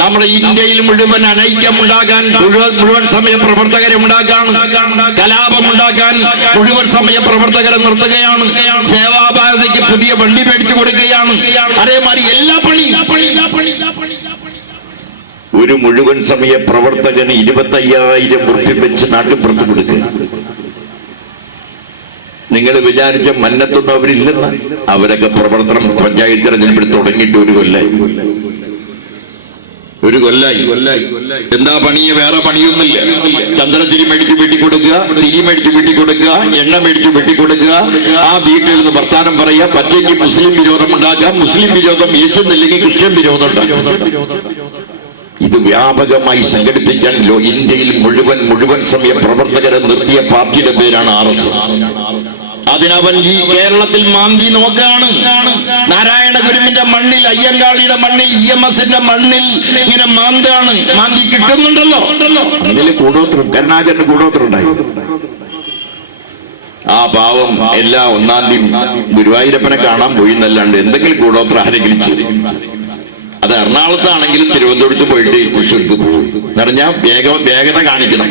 നമ്മുടെ ഇന്ത്യയിൽ മുഴുവൻ അനൈക്യം ഉണ്ടാകാൻ, മുഴുവൻ സമയ പ്രവർത്തകരെ ഉണ്ടാക്കാൻ, കലാപം ഉണ്ടാക്കാൻ മുഴുവൻ സമയ പ്രവർത്തകരെ നിർത്തുകയാണ്. സേവാഭാരതിക്ക് പുതിയ വണ്ടി മേടിച്ചു കൊടുക്കുകയാണ്. അതേമാതിരി എല്ലാ പണി. ഒരു മുഴുവൻ സമയ പ്രവർത്തകന് 25,000 ഉറുപ്പിക വെച്ച് നാട്ടുപുറത്ത് കൊടുക്കുക. നിങ്ങൾ വിചാരിച്ച മന്നത്തൊന്നും അവരില്ലെന്ന? അവരൊക്കെ പ്രവർത്തനം പഞ്ചായത്ത് തെരഞ്ഞെടുപ്പിൽ തുടങ്ങിയിട്ട് ഒരു കൊല്ലായി. എന്താ പണിയെ? വേറെ പണിയൊന്നുമില്ല. ചന്ദ്രത്തിരി മേടിച്ച് വെട്ടിക്കൊടുക്കുക, തിരി മേടിച്ച് വെട്ടിക്കൊടുക്കുക, എണ്ണ മേടിച്ച് വെട്ടിക്കൊടുക്കുക, ആ വീട്ടിൽ നിന്ന് വർത്താനം പറയുക, പറ്റെങ്കിൽ മുസ്ലിം വിരോധം ഉണ്ടാക്കാം, മുസ്ലിം വിരോധം യേശുന്നില്ലെങ്കിൽ ക്രിസ്ത്യൻ വിരോധം ഉണ്ടാക്കാം. ഇത് വ്യാപകമായി സംഘടിപ്പിക്കാൻ ഇന്ത്യയിൽ മുഴുവൻ സമയ പ്രവർത്തകരെ നിർത്തിയ പാർട്ടിയുടെ പേരാണ് RSS. അതിനവൻ ഈ കേരളത്തിൽ മാന്തി നോക്കാണ്. നാരായണ ഗുരുവിന്റെ മണ്ണിൽ, അയ്യങ്കാളിയുടെ മണ്ണിൽ, EMSന്റെ മണ്ണിൽ ഇങ്ങനെ മാന്തി കിട്ടുന്നുണ്ടല്ലോ. അതിൽ കൂടോത്രം, കരുണാകരന് കൂടോത്രമുണ്ടായി. ആ പാവം എല്ലാ 1-ാം തീയതി ഗുരുവായൂരപ്പനെ കാണാൻ പോയി എന്നല്ലാണ്ട് എന്തെങ്കിലും കൂടോത്രം ആരെങ്കിലും ചെയ്യും. അത് എറണാകുളത്താണെങ്കിലും തിരുവനന്തപുരത്ത് പോയിട്ട് തൃശ്ശൂർക്ക് പോകും. പറഞ്ഞാൽ വേഗത കാണിക്കണം.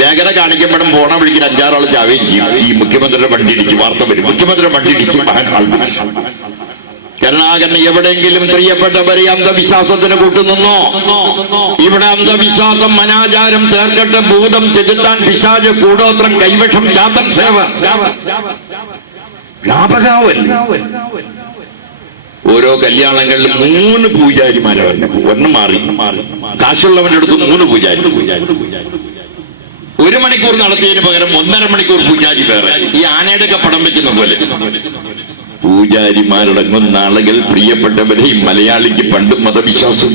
വേഗത കാണിക്കപ്പെടും. പോണ വഴിക്ക് 5-6 ആൾ ചാവുകയും ചെയ്യും. ഈ മുഖ്യമന്ത്രിയുടെ വണ്ടി ഇടിച്ച് വാർത്ത വരും. മുഖ്യമന്ത്രിയുടെ വണ്ടി ഇടിച്ച് മഹാൻ ആൾ. കരുണാകരൻ എവിടെയെങ്കിലും പ്രിയപ്പെട്ടവരെ അന്ധവിശ്വാസത്തിന് കൂട്ടുനിന്നോ? ഇവിടെ അന്ധവിശ്വാസം, അനാചാരം തീർക്കട്ടെ, ഭൂതം ചെലുത്താൻ പിശാച്, കൂടോത്രം, കൈവശം, ചാത്തൻ സേവ ലാഭകാവല്ല. ഓരോ കല്യാണങ്ങളിലും 3 പൂജാരിമാരാണ്. ഒന്ന് മാറി കാശുള്ളവന്റെ അടുത്ത് 3 പൂജാരി. 1 മണിക്കൂർ നടത്തിയതിന് പകരം 1.5 മണിക്കൂർ പൂജാരി വേറെ. ഈ ആനയുടെ ഒക്കെ പടം വെക്കുന്ന പോലെ പൂജാരിമാരടങ്ങുന്ന ആളുകൾ. പ്രിയപ്പെട്ടവരെ, ഈ മലയാളിക്ക് പണ്ടും മതവിശ്വാസം.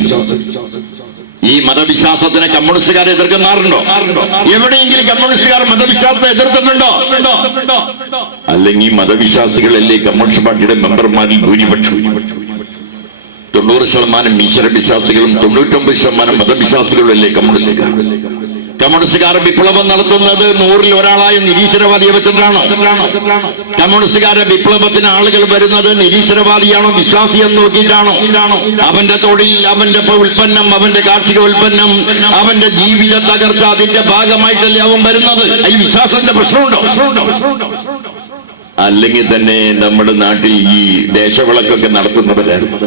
ഈ മതവിശ്വാസത്തിനെ കമ്മ്യൂണിസ്റ്റുകാരെ എതിർക്കുന്നാറുണ്ടോ? എവിടെയെങ്കിലും കമ്മ്യൂണിസ്റ്റുകാർ മതവിശ്വാസത്തെ എതിർക്കുന്നുണ്ടോ? അല്ലെങ്കിൽ മതവിശ്വാസികളല്ലേ കമ്മ്യൂണിസ്റ്റ് പാർട്ടിയുടെ മെമ്പർമാരിൽ ഭൂരിപക്ഷം? 90% ഈശ്വരവിശ്വാസികളും 99% മതവിശ്വാസികളും അല്ലേ കമ്മ്യൂണിസ്റ്റുകാർ? കമ്മ്യൂണിസ്റ്റുകാർ വിപ്ലവം നടത്തുന്നത് 100-ൽ ഒരാളായ നിരീശ്വരവാദിയെ വെച്ചിട്ടാണോ? കമ്മ്യൂണിസ്റ്റുകാരുടെ വിപ്ലവത്തിന് ആളുകൾ വരുന്നത് നിരീശ്വരവാദിയാണോ വിശ്വാസിയെന്ന് നോക്കിയിട്ടാണോ? അവന്റെ തൊഴിൽ, അവന്റെ ഉൽപ്പന്നം, അവന്റെ കാർഷിക ഉൽപ്പന്നം, അവന്റെ ജീവിത തകർച്ച, അതിന്റെ ഭാഗമായിട്ടല്ലേ അവൻ വരുന്നത്. ഈ വിശ്വാസത്തിന്റെ പ്രശ്നമുണ്ടോ? അല്ലെങ്കിൽ തന്നെ നമ്മുടെ നാട്ടിൽ ഈ ദേശവിളക്കൊക്കെ നടത്തുന്നവരായിരുന്നു.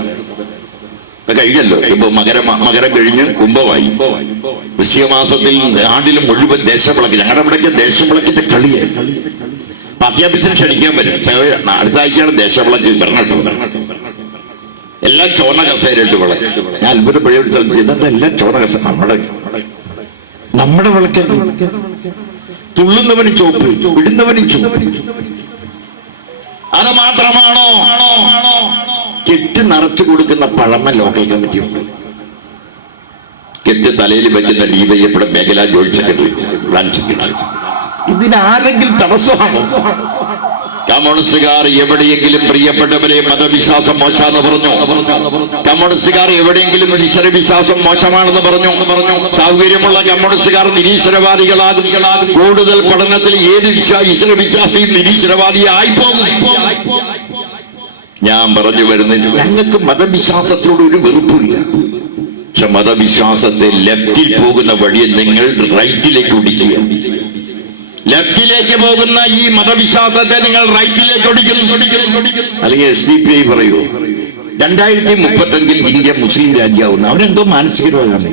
കഴിഞ്ഞല്ലോ. ഇപ്പൊ മകരം കഴിഞ്ഞ് കുംഭമായി. വൃശ്ചികമാസത്തിൽ നാട്ടിലും മുഴുവൻ ദേശവിളക്ക്. ഞങ്ങളുടെ ഇവിടേക്ക് ദേശവിളക്കിന്റെ കളിയായി. അത്യാവശ്യം ക്ഷണിക്കാൻ പറ്റും. അടുത്ത ആഴ്ചയാണ് ദേശവിളക്ക് ഭരണട്ടോ. എല്ലാം ചോന്ന കസേരയിട്ട് വിളക്ക്. ഞാൻ അത്ഭുതപ്പെടുന്ന ഒരു സ്ഥലത്ത് ഇതെന്താ എല്ലാം ചോന്ന കസ? നമ്മുടെ വിളക്ക്. തുള്ളുന്നവനും ചോപ്പ്, ഇടുന്നവനും ചോപ്പ്. അത് മാത്രമാണോ? കെട്ടി നിറച്ചു കൊടുക്കുന്ന പഴമ ലോക്കൽ കമ്മിറ്റിയുണ്ട്. കെട്ട് തലയിൽ വെക്കുന്ന ഡിവൈഎഫിയുടെ മേഖലാ ജോയിന്റ് സെക്രട്ടറി, ബ്രാഞ്ച് സെക്രട്ടറി. ഇതിനാരെങ്കിലും തടസ്സമാണോ? കമ്മ്യൂണിസ്റ്റുകാർ എവിടെയെങ്കിലും പ്രിയപ്പെട്ടവരെ മതവിശ്വാസം മോശമെന്ന് പറഞ്ഞു. കമ്മ്യൂണിസ്റ്റുകാർ എവിടെയെങ്കിലും ഈശ്വരവിശ്വാസം മോശമാണെന്ന് പറഞ്ഞു. സൗകര്യമുള്ള കമ്മ്യൂണിസ്റ്റുകാർ നിരീശ്വരവാദികളാകും. കൂടുതൽ പഠനത്തിൽ ഏത് ഈശ്വരവിശ്വാസിയും നിരീശ്വരവാദിയായി പോകും. ഞാൻ പറഞ്ഞു വരുന്നത്, ഞങ്ങൾക്ക് മതവിശ്വാസത്തോട് ഒരു വെറുപ്പില്ല. പക്ഷെ മതവിശ്വാസത്തെ ലെഫ്റ്റിൽ പോകുന്ന വഴിയെ നിങ്ങൾ റൈറ്റിലേക്ക് ഓടിക്കുക. ലെഫ്റ്റിലേക്ക് പോകുന്ന ഈ മതവിശ്വാസത്തെ നിങ്ങൾ റൈറ്റിലേക്ക് ഓടിക്കുന്നു. അല്ലെങ്കിൽ SDPI പറയൂ 2035 ഇന്ത്യ മുസ്ലിം രാജ്യമാവുന്നു. അവനെന്തോ മാനസിക രോഗമാണ്.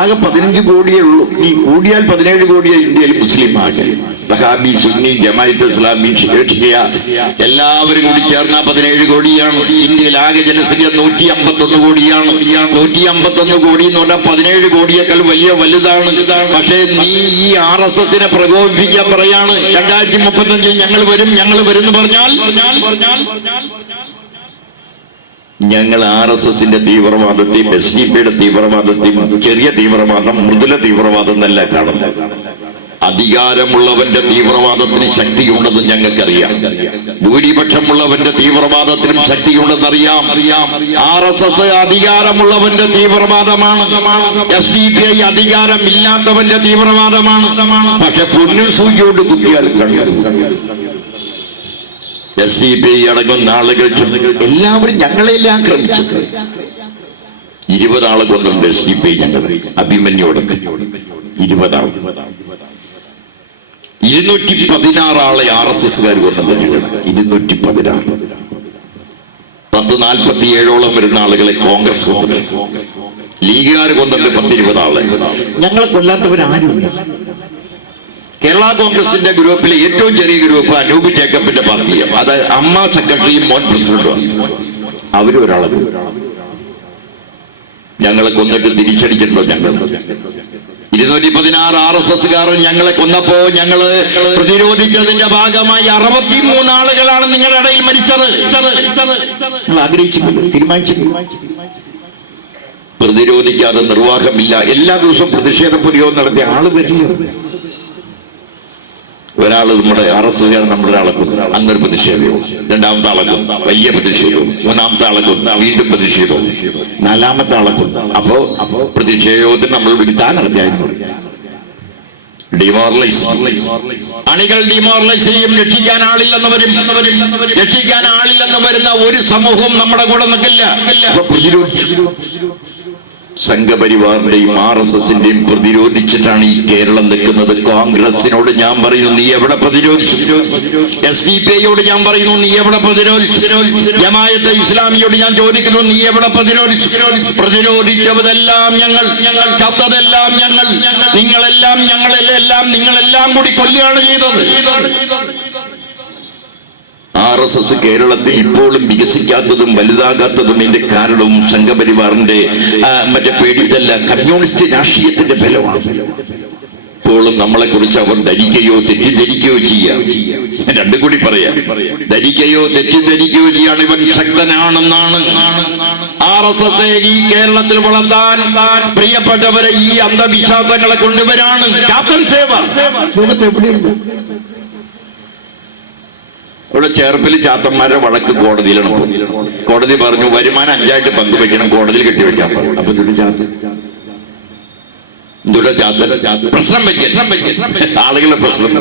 ആകെ 15 കോടിയേ ഉള്ളൂ. ഈ കൂടിയാൽ 17 കോടിയെ ഇന്ത്യയിൽ മുസ്ലിം ആകെ. വഹാബി, സുന്നി, ജമാഅത്ത് ഇസ്ലാമി, ഷിയ എല്ലാവരും കൂടി ചേർന്ന 17 കോടിയാണ്. ഇന്ത്യയിൽ ആകെ ജനസംഖ്യ 151 കോടിയാണ്. 151 കോടി എന്ന് പറഞ്ഞാൽ 17 കോടിയേക്കാൾ വലുതാണ്. പക്ഷേ നീ ഈ RSSനെ പ്രകോപിപ്പിക്കാൻ പറയാണ് 2035 ഞങ്ങൾ വരും പറഞ്ഞാൽ ഞങ്ങൾ RSSന്റെ തീവ്രവാദത്തെയും SDPയുടെ തീവ്രവാദത്തെയും ചെറിയ തീവ്രവാദം, മൃദുല തീവ്രവാദം എന്നല്ല കാണുന്നത്. അധികാരമുള്ളവന്റെ തീവ്രവാദത്തിന് ശക്തിയുണ്ടെന്ന് ഞങ്ങൾക്കറിയാം. ഭൂരിപക്ഷമുള്ളവന്റെ തീവ്രവാദത്തിനും ശക്തിയുണ്ടെന്നറിയാം. RSS അധികാരമുള്ളവന്റെ തീവ്രവാദമാണ്. SDPI അധികാരമില്ലാത്തവന്റെ തീവ്രവാദമാണ്. പക്ഷെ പൊന്നു സൂചിയോട് കുത്തിയാൽ SDPI അടങ്ങുന്ന ആളുകൾ എല്ലാവരും ഞങ്ങളെല്ലാം ആക്രമിച്ചത്. 20 ആളെ കൊണ്ടുണ്ട് SDPI ഞങ്ങളെ. അഭിമന്യോടൊക്കെ 20 ആൾ. 216 ആളെ RSSകാർ കൊണ്ടത്. 216. 1047ഓളം വരുന്ന ആളുകളെ കോൺഗ്രസ് കൊണ്ടത്. ലീഗുകാർ കൊണ്ടുണ്ട് 10-20 ആളെ. ഞങ്ങളെ കൊല്ലാത്തവരാരുമില്ല. കേരള കോൺഗ്രസിന്റെ ഗ്രൂപ്പിലെ ഏറ്റവും ചെറിയ ഗ്രൂപ്പ് അനൂപ് ജേക്കബിന്റെ പാർട്ടിയാണ്. അത് അമ്മ സെക്രട്ടറിയും മോൻ പ്രസിഡന്റും. അവരും ഒരാളെ ഞങ്ങളെ കൊന്നിട്ട് തിരിച്ചടിച്ചിട്ടുണ്ടോ? ഞങ്ങൾ 216 RSSകാരൻ ഞങ്ങളെ കൊന്നപ്പോ ഞങ്ങള് പ്രതിരോധിച്ചതിന്റെ ഭാഗമായി 63 ആളുകളാണ് നിങ്ങളുടെ ഇടയിൽ മരിച്ചത്. നിങ്ങൾ ആഗ്രഹിച്ചില്ല, തീരുമാനിച്ചില്ല. പ്രതിരോധിക്കാതെ നിർവാഹമില്ല. എല്ലാ ദിവസവും പ്രതിഷേധ പുരോഗമനം നടത്തിയ ആള് വരില്ല. ഒരാള് നമ്മുടെ RSSകാരൻ നമ്മുടെ ആളെക്കും, അന്നൊരു പ്രതിഷേധവും. രണ്ടാമത്തെ ആളെക്കും വലിയ പ്രതിഷേധവും. മൂന്നാമത്തെ ആളെക്കും വീണ്ടും പ്രതിഷേധവും. നാലാമത്തെ ആളെക്കും. അപ്പോ പ്രതിഷേധത്തിന് നമ്മൾ വിളിക്കാൻ നടത്തിയായിരുന്നു. അണികൾ ഡിമോറലൈസ് ചെയ്യും. രക്ഷിക്കാൻ ആളില്ലെന്ന് വരുന്ന ഒരു സമൂഹം നമ്മുടെ കൂടെ നിൽക്കില്ല. സംഘപരിവാറിന്റെയും RSSന്റെയും പ്രതിരോധിച്ചിട്ടാണ് ഈ കേരളം നിൽക്കുന്നത്. കോൺഗ്രസിനോട് ഞാൻ പറയുന്നു, നീ എവിടെ പ്രതിരോധിച്ചു? SDPIയോട് ഞാൻ പറയുന്നു, നീ എവിടെ പ്രതിരോധിച്ചു? ജമാഅത്തെ ഇസ്ലാമിയോട് ഞാൻ ചോദിക്കുന്നു, നീ എവിടെ പ്രതിരോധിച്ചു? പ്രതിരോധിച്ചവരെല്ലാം ഞങ്ങൾ, ചത്തതെല്ലാം ഞങ്ങൾ, നിങ്ങളെല്ലാം കൂടി കൊല്ലുകയാണ് ചെയ്തത്. RSS കേരളത്തിൽ ഇപ്പോഴും വികസിക്കാത്തതും വലുതാകാത്തതും ഇതിന്റെ കാരണവും സംഘപരിവാറിന്റെ മറ്റേ പേടി, ഇതല്ല, കമ്മ്യൂണിസ്റ്റ് രാഷ്ട്രീയത്തിന്റെ ഫലമാണ്. ഇപ്പോഴും നമ്മളെ കുറിച്ച് അവർ ധരിക്കുകയോ തെറ്റിദ്ധരിക്കുകയോ ചെയ്യാം. രണ്ടും കൂടി പറയാം. ധരിക്കുകയോ തെറ്റിദ്ധരിക്കുകയോ ചെയ്യാണ് ഇവൻ ശക്തനാണെന്നാണ്. RSS ഈ കേരളത്തിൽ വളർത്താൻ പ്രിയപ്പെട്ടവരെ ഈ അന്ധവിശ്വാസങ്ങളെ കൊണ്ടുവരാണ്. ക്യാപ്റ്റൻ സേവ ഇവിടെ ചേർപ്പിൽ ചാത്തന്മാരുടെ വഴക്ക് കോടതിയിലാണ്. കോടതി പറഞ്ഞു വരുമാനം 5ആയിട്ട് പങ്കുവെക്കണം, കോടതിയിൽ കെട്ടിവെക്കാൻ പറഞ്ഞു. അപ്പൊ പ്രശ്നം ആളുകളുടെ പ്രശ്നം.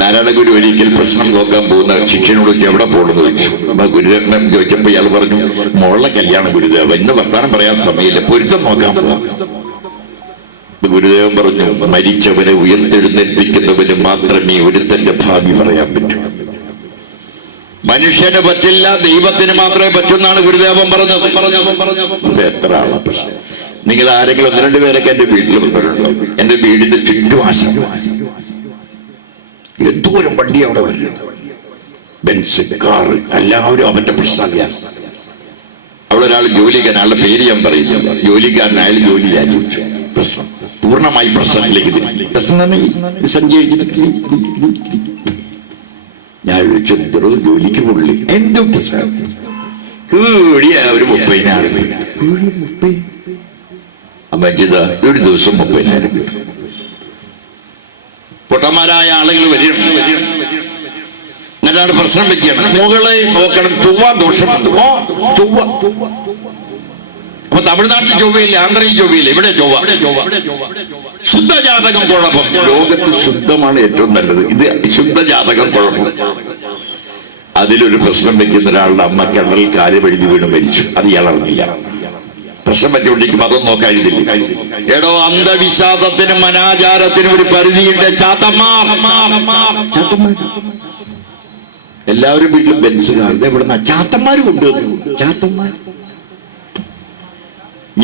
നാരായണ ഗുരു ഒരിക്കൽ പ്രശ്നം നോക്കാൻ പോകുന്ന ശിഷ്യനോട് എവിടെ പോകണമെന്ന് ചോദിച്ചു. അപ്പൊ ഗുരുദേവൻ ചോദിച്ചപ്പോ ഇയാൾ പറഞ്ഞു, മോളുടെ കല്യാണം ഗുരുദേവ, ഇന്ന് വർത്താനം പറയാൻ സമയമില്ല, പൊരുത്തം നോക്കാൻ പോകാം. ഗുരുദേവൻ പറഞ്ഞു, മരിച്ചവനെ ഉയർത്തെഴുന്നേൽപ്പിക്കുന്നവന് മാത്രമേ ഒരുത്തന്റെ ഭാവി പറയാൻ പറ്റൂ. മനുഷ്യന് പറ്റില്ല, ദൈവത്തിന് മാത്രമേ പറ്റുന്നാണ് ഗുരുദേവൻ പറഞ്ഞത്. എത്ര ആളാ പ്രശ്നം. നിങ്ങൾ ആരെങ്കിലും 1-2 പേരൊക്കെ എന്റെ വീട്ടിൽ വന്നിട്ടുണ്ടോ? എന്റെ വീടിന്റെ ചുറ്റുവാശം എന്തോരം വണ്ടി അവിടെ വരുന്നത്, ബെൻസ്, കാർ, എല്ലാവരും അവന്റെ പ്രശ്നമാണ്. അവിടെ ഒരാൾ ജോലിക്കാരൻ, ആളുടെ പേര് ഞാൻ പറയുന്നില്ല, ജോലിക്കാരനായാൽ ജോലി രാജിവെച്ചു. പ്രശ്നം പൂർണ്ണമായി പ്രശ്നത്തിലേക്ക് പ്രശ്നം ഞാൻ വിളിച്ചെന്തോ ജോലിക്ക് പുള്ളി എന്തുണ്ട് കൂടിയ ഒരു 30,000 അമ്മച്ചിത ഒരു ദിവസം 30,000. പൊട്ടന്മാരായ ആളുകൾ വരികയാണ്. എന്നിട്ടാണ് പ്രശ്നം വെക്കുകയാണ്. മുകളെ നോക്കണം, ചൊവ്വ ദോഷമുണ്ട്. ചൊവ്വ. അപ്പൊ തമിഴ്നാട്ടിൽ ചൊവ്വയില്ല, ആന്ധ്രയിൽ ചൊവ്വയില്ല, ഇവിടെ ചൊവ്വ. ശുദ്ധജാതകം കുഴപ്പം. ലോകത്ത് ശുദ്ധമാണ് ഏറ്റവും നല്ലത്, ഇത് ശുദ്ധജാതകം കുഴപ്പം. അതിലൊരു പ്രശ്നം വെക്കുന്ന ഒരാളുടെ അമ്മ കിണറിൽ കാല് വഴുതി വീണ് മരിച്ചു. അത് ഇയാൾ അറിഞ്ഞില്ല. പ്രശ്നം പറ്റിക്കൊണ്ടിരിക്കും, അതൊന്നും നോക്കാനില്ല. എടോ, അന്ധവിശ്വാസത്തിനും അനാചാരത്തിനും ഒരു പരിധിയുണ്ട്. ചാത്തന്മാർ എല്ലാവരും വീട്ടിലും ബെൻസുകാരുടെ ഇവിടുന്ന് ചാത്തന്മാര് കൊണ്ടുവന്നു. ചാത്തന്മാർ.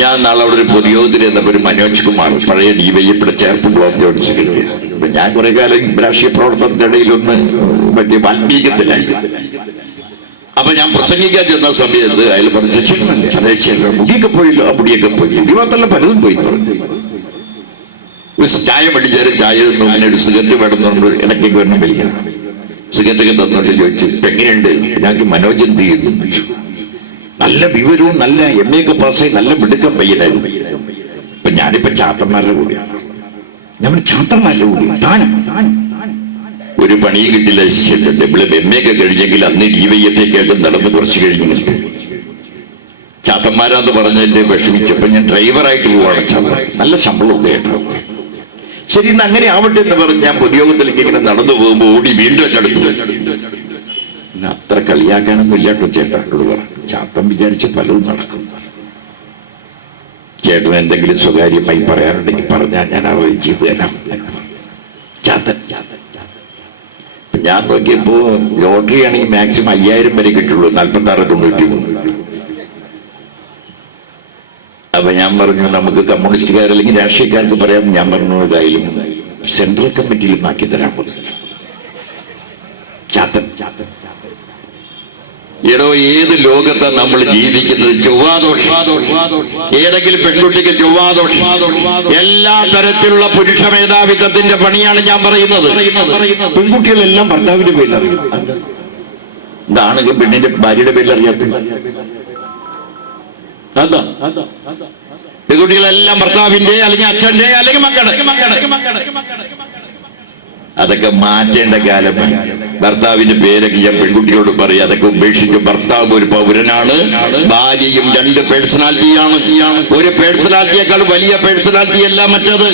ഞാൻ നാളെ അവിടെ ഒരു പൊതുയോഗത്തിന് എന്നപ്പോ ഒരു മനോജ് കുമാർ, പഴയ ഡിവൈഎഫിയുടെ ചേർപ്പ് ബ്ലോക്ക് ജോയിന്റ് സെക്രട്ടറി. അപ്പൊ ഞാൻ കുറെ കാലം രാഷ്ട്രീയ പ്രവർത്തനത്തിന്റെ ഇടയിലൊന്ന് മറ്റേ വാൽമീകത്തിലായി. അപ്പൊ ഞാൻ പ്രസംഗിക്കാൻ ചെന്ന സമയത്ത് അയാൾ പറഞ്ഞ ശരിയല്ലേ, അതേ ശരി, മുടിയൊക്കെ പോയില്ലോ. ആ മുടിയൊക്കെ പോയി, മുടി മാത്രമല്ല പലതും പോയി. ഒരു ചായ പഠിച്ചാലും ചായ തന്നു. അങ്ങനെ ഒരു സിഗരറ്റ് വേണമെന്നുണ്ട്, ഇടയ്ക്കൊക്കെ വേണം വലിക്കണം. സിഗരറ്റൊക്കെ തന്നോട്ട് ചോദിച്ചു, എങ്ങനെയുണ്ട്? ഞങ്ങൾക്ക് മനോജ് എന്ത് ചെയ്യുന്നു? നല്ല വിവരവും നല്ല MA ഒക്കെ പാസ്സായി നല്ല മിടുക്കം പയ്യനായിരുന്നു. ഇപ്പൊ ഞാനിപ്പോ ചാത്തന്മാരുടെ കൂടെയാണ്. ഞാൻ ചാത്തന്മാരുടെ കൂടെ ഒരു പണിയും കിട്ടില്ല. MA ഒക്കെ കഴിഞ്ഞെങ്കിൽ അന്ന് DYFI ആയിട്ട് നടന്ന് കുറച്ച് കഴിഞ്ഞു. ചാത്തന്മാരാന്ന് പറഞ്ഞതിന്റെ വിഷമിച്ചപ്പോ ഞാൻ ഡ്രൈവറായിട്ട് പോവാണ്. നല്ല ശമ്പളം കേട്ടോ. ശരി, ഇന്ന് അങ്ങനെ ആവട്ടെ എന്ന് പറഞ്ഞ് ഞാൻ പൊതുയോഗത്തിലേക്ക് ഇങ്ങനെ നടന്നു പോകുമ്പോ ഓടി വീണ്ടും എന്റെ അടുത്ത്. പിന്നെ അത്ര കളിയാക്കാനൊന്നും ഇല്ലാട്ടോ ചേട്ടാ. ചാത്തൻ വിചാരിച്ച് പലതും നടക്കും. ചേട്ടൻ എന്തെങ്കിലും സ്വകാര്യമായി പറയാനുണ്ടെങ്കിൽ പറഞ്ഞാൽ ഞാൻ അറേഞ്ച് ചെയ്ത് തരാം. ചാത്തൻ. ഞാൻ നോക്കിയപ്പോ ലോട്ടറി ആണെങ്കിൽ മാക്സിമം 5000 വരെ കിട്ടുള്ളൂ. 46-93. അപ്പൊ ഞാൻ പറഞ്ഞു, നമുക്ക് കമ്മ്യൂണിസ്റ്റുകാർ അല്ലെങ്കിൽ രാഷ്ട്രീയക്കാർക്ക് പറയാം. ഞാൻ പറഞ്ഞു, ഏതായാലും സെൻട്രൽ കമ്മിറ്റിയിൽ മാക്കി തരാൻ പോകുന്നു. ചാത്തൻ. എടോ, ഏത് ലോകത്താണ് നമ്മൾ ജീവിക്കുന്നത്? ചൊവ്വാദോഷം. ഏതെങ്കിലും പെൺകുട്ടിക്ക് ചൊവ്വാദോഷം. എല്ലാ തരത്തിലുള്ള പുരുഷ മേധാവിത്വത്തിന്റെ പണിയാണ് ഞാൻ പറയുന്നത്. പെൺകുട്ടികളെല്ലാം ഭർത്താവിന്റെ പേരിൽ അറിയും. ഇതാണെങ്കിൽ പെണ്ണിന്റെ ഭാര്യയുടെ പേരിൽ അറിയാത്ത പെൺകുട്ടികളെല്ലാം ഭർത്താവിന്റെ അല്ലെങ്കിൽ അച്ഛന്റെ അല്ലെങ്കിൽ മക്കളുടെ. അതൊക്കെ മാറ്റേണ്ട കാലമായി. ഭർത്താവിന്റെ പേരൊക്കെ ഞാൻ പെൺകുട്ടിയോട് പറയും, അതൊക്കെ ഉപേക്ഷിച്ച് ഭർത്താവ് ഒരു പൗരനാണ്, ഭാര്യയും 2 പേഴ്സണാലിറ്റിയാണ്. ഒരു പേഴ്സണാലിറ്റിയേക്കാൾ വലിയ പേഴ്സണാലിറ്റി അല്ല മറ്റത്.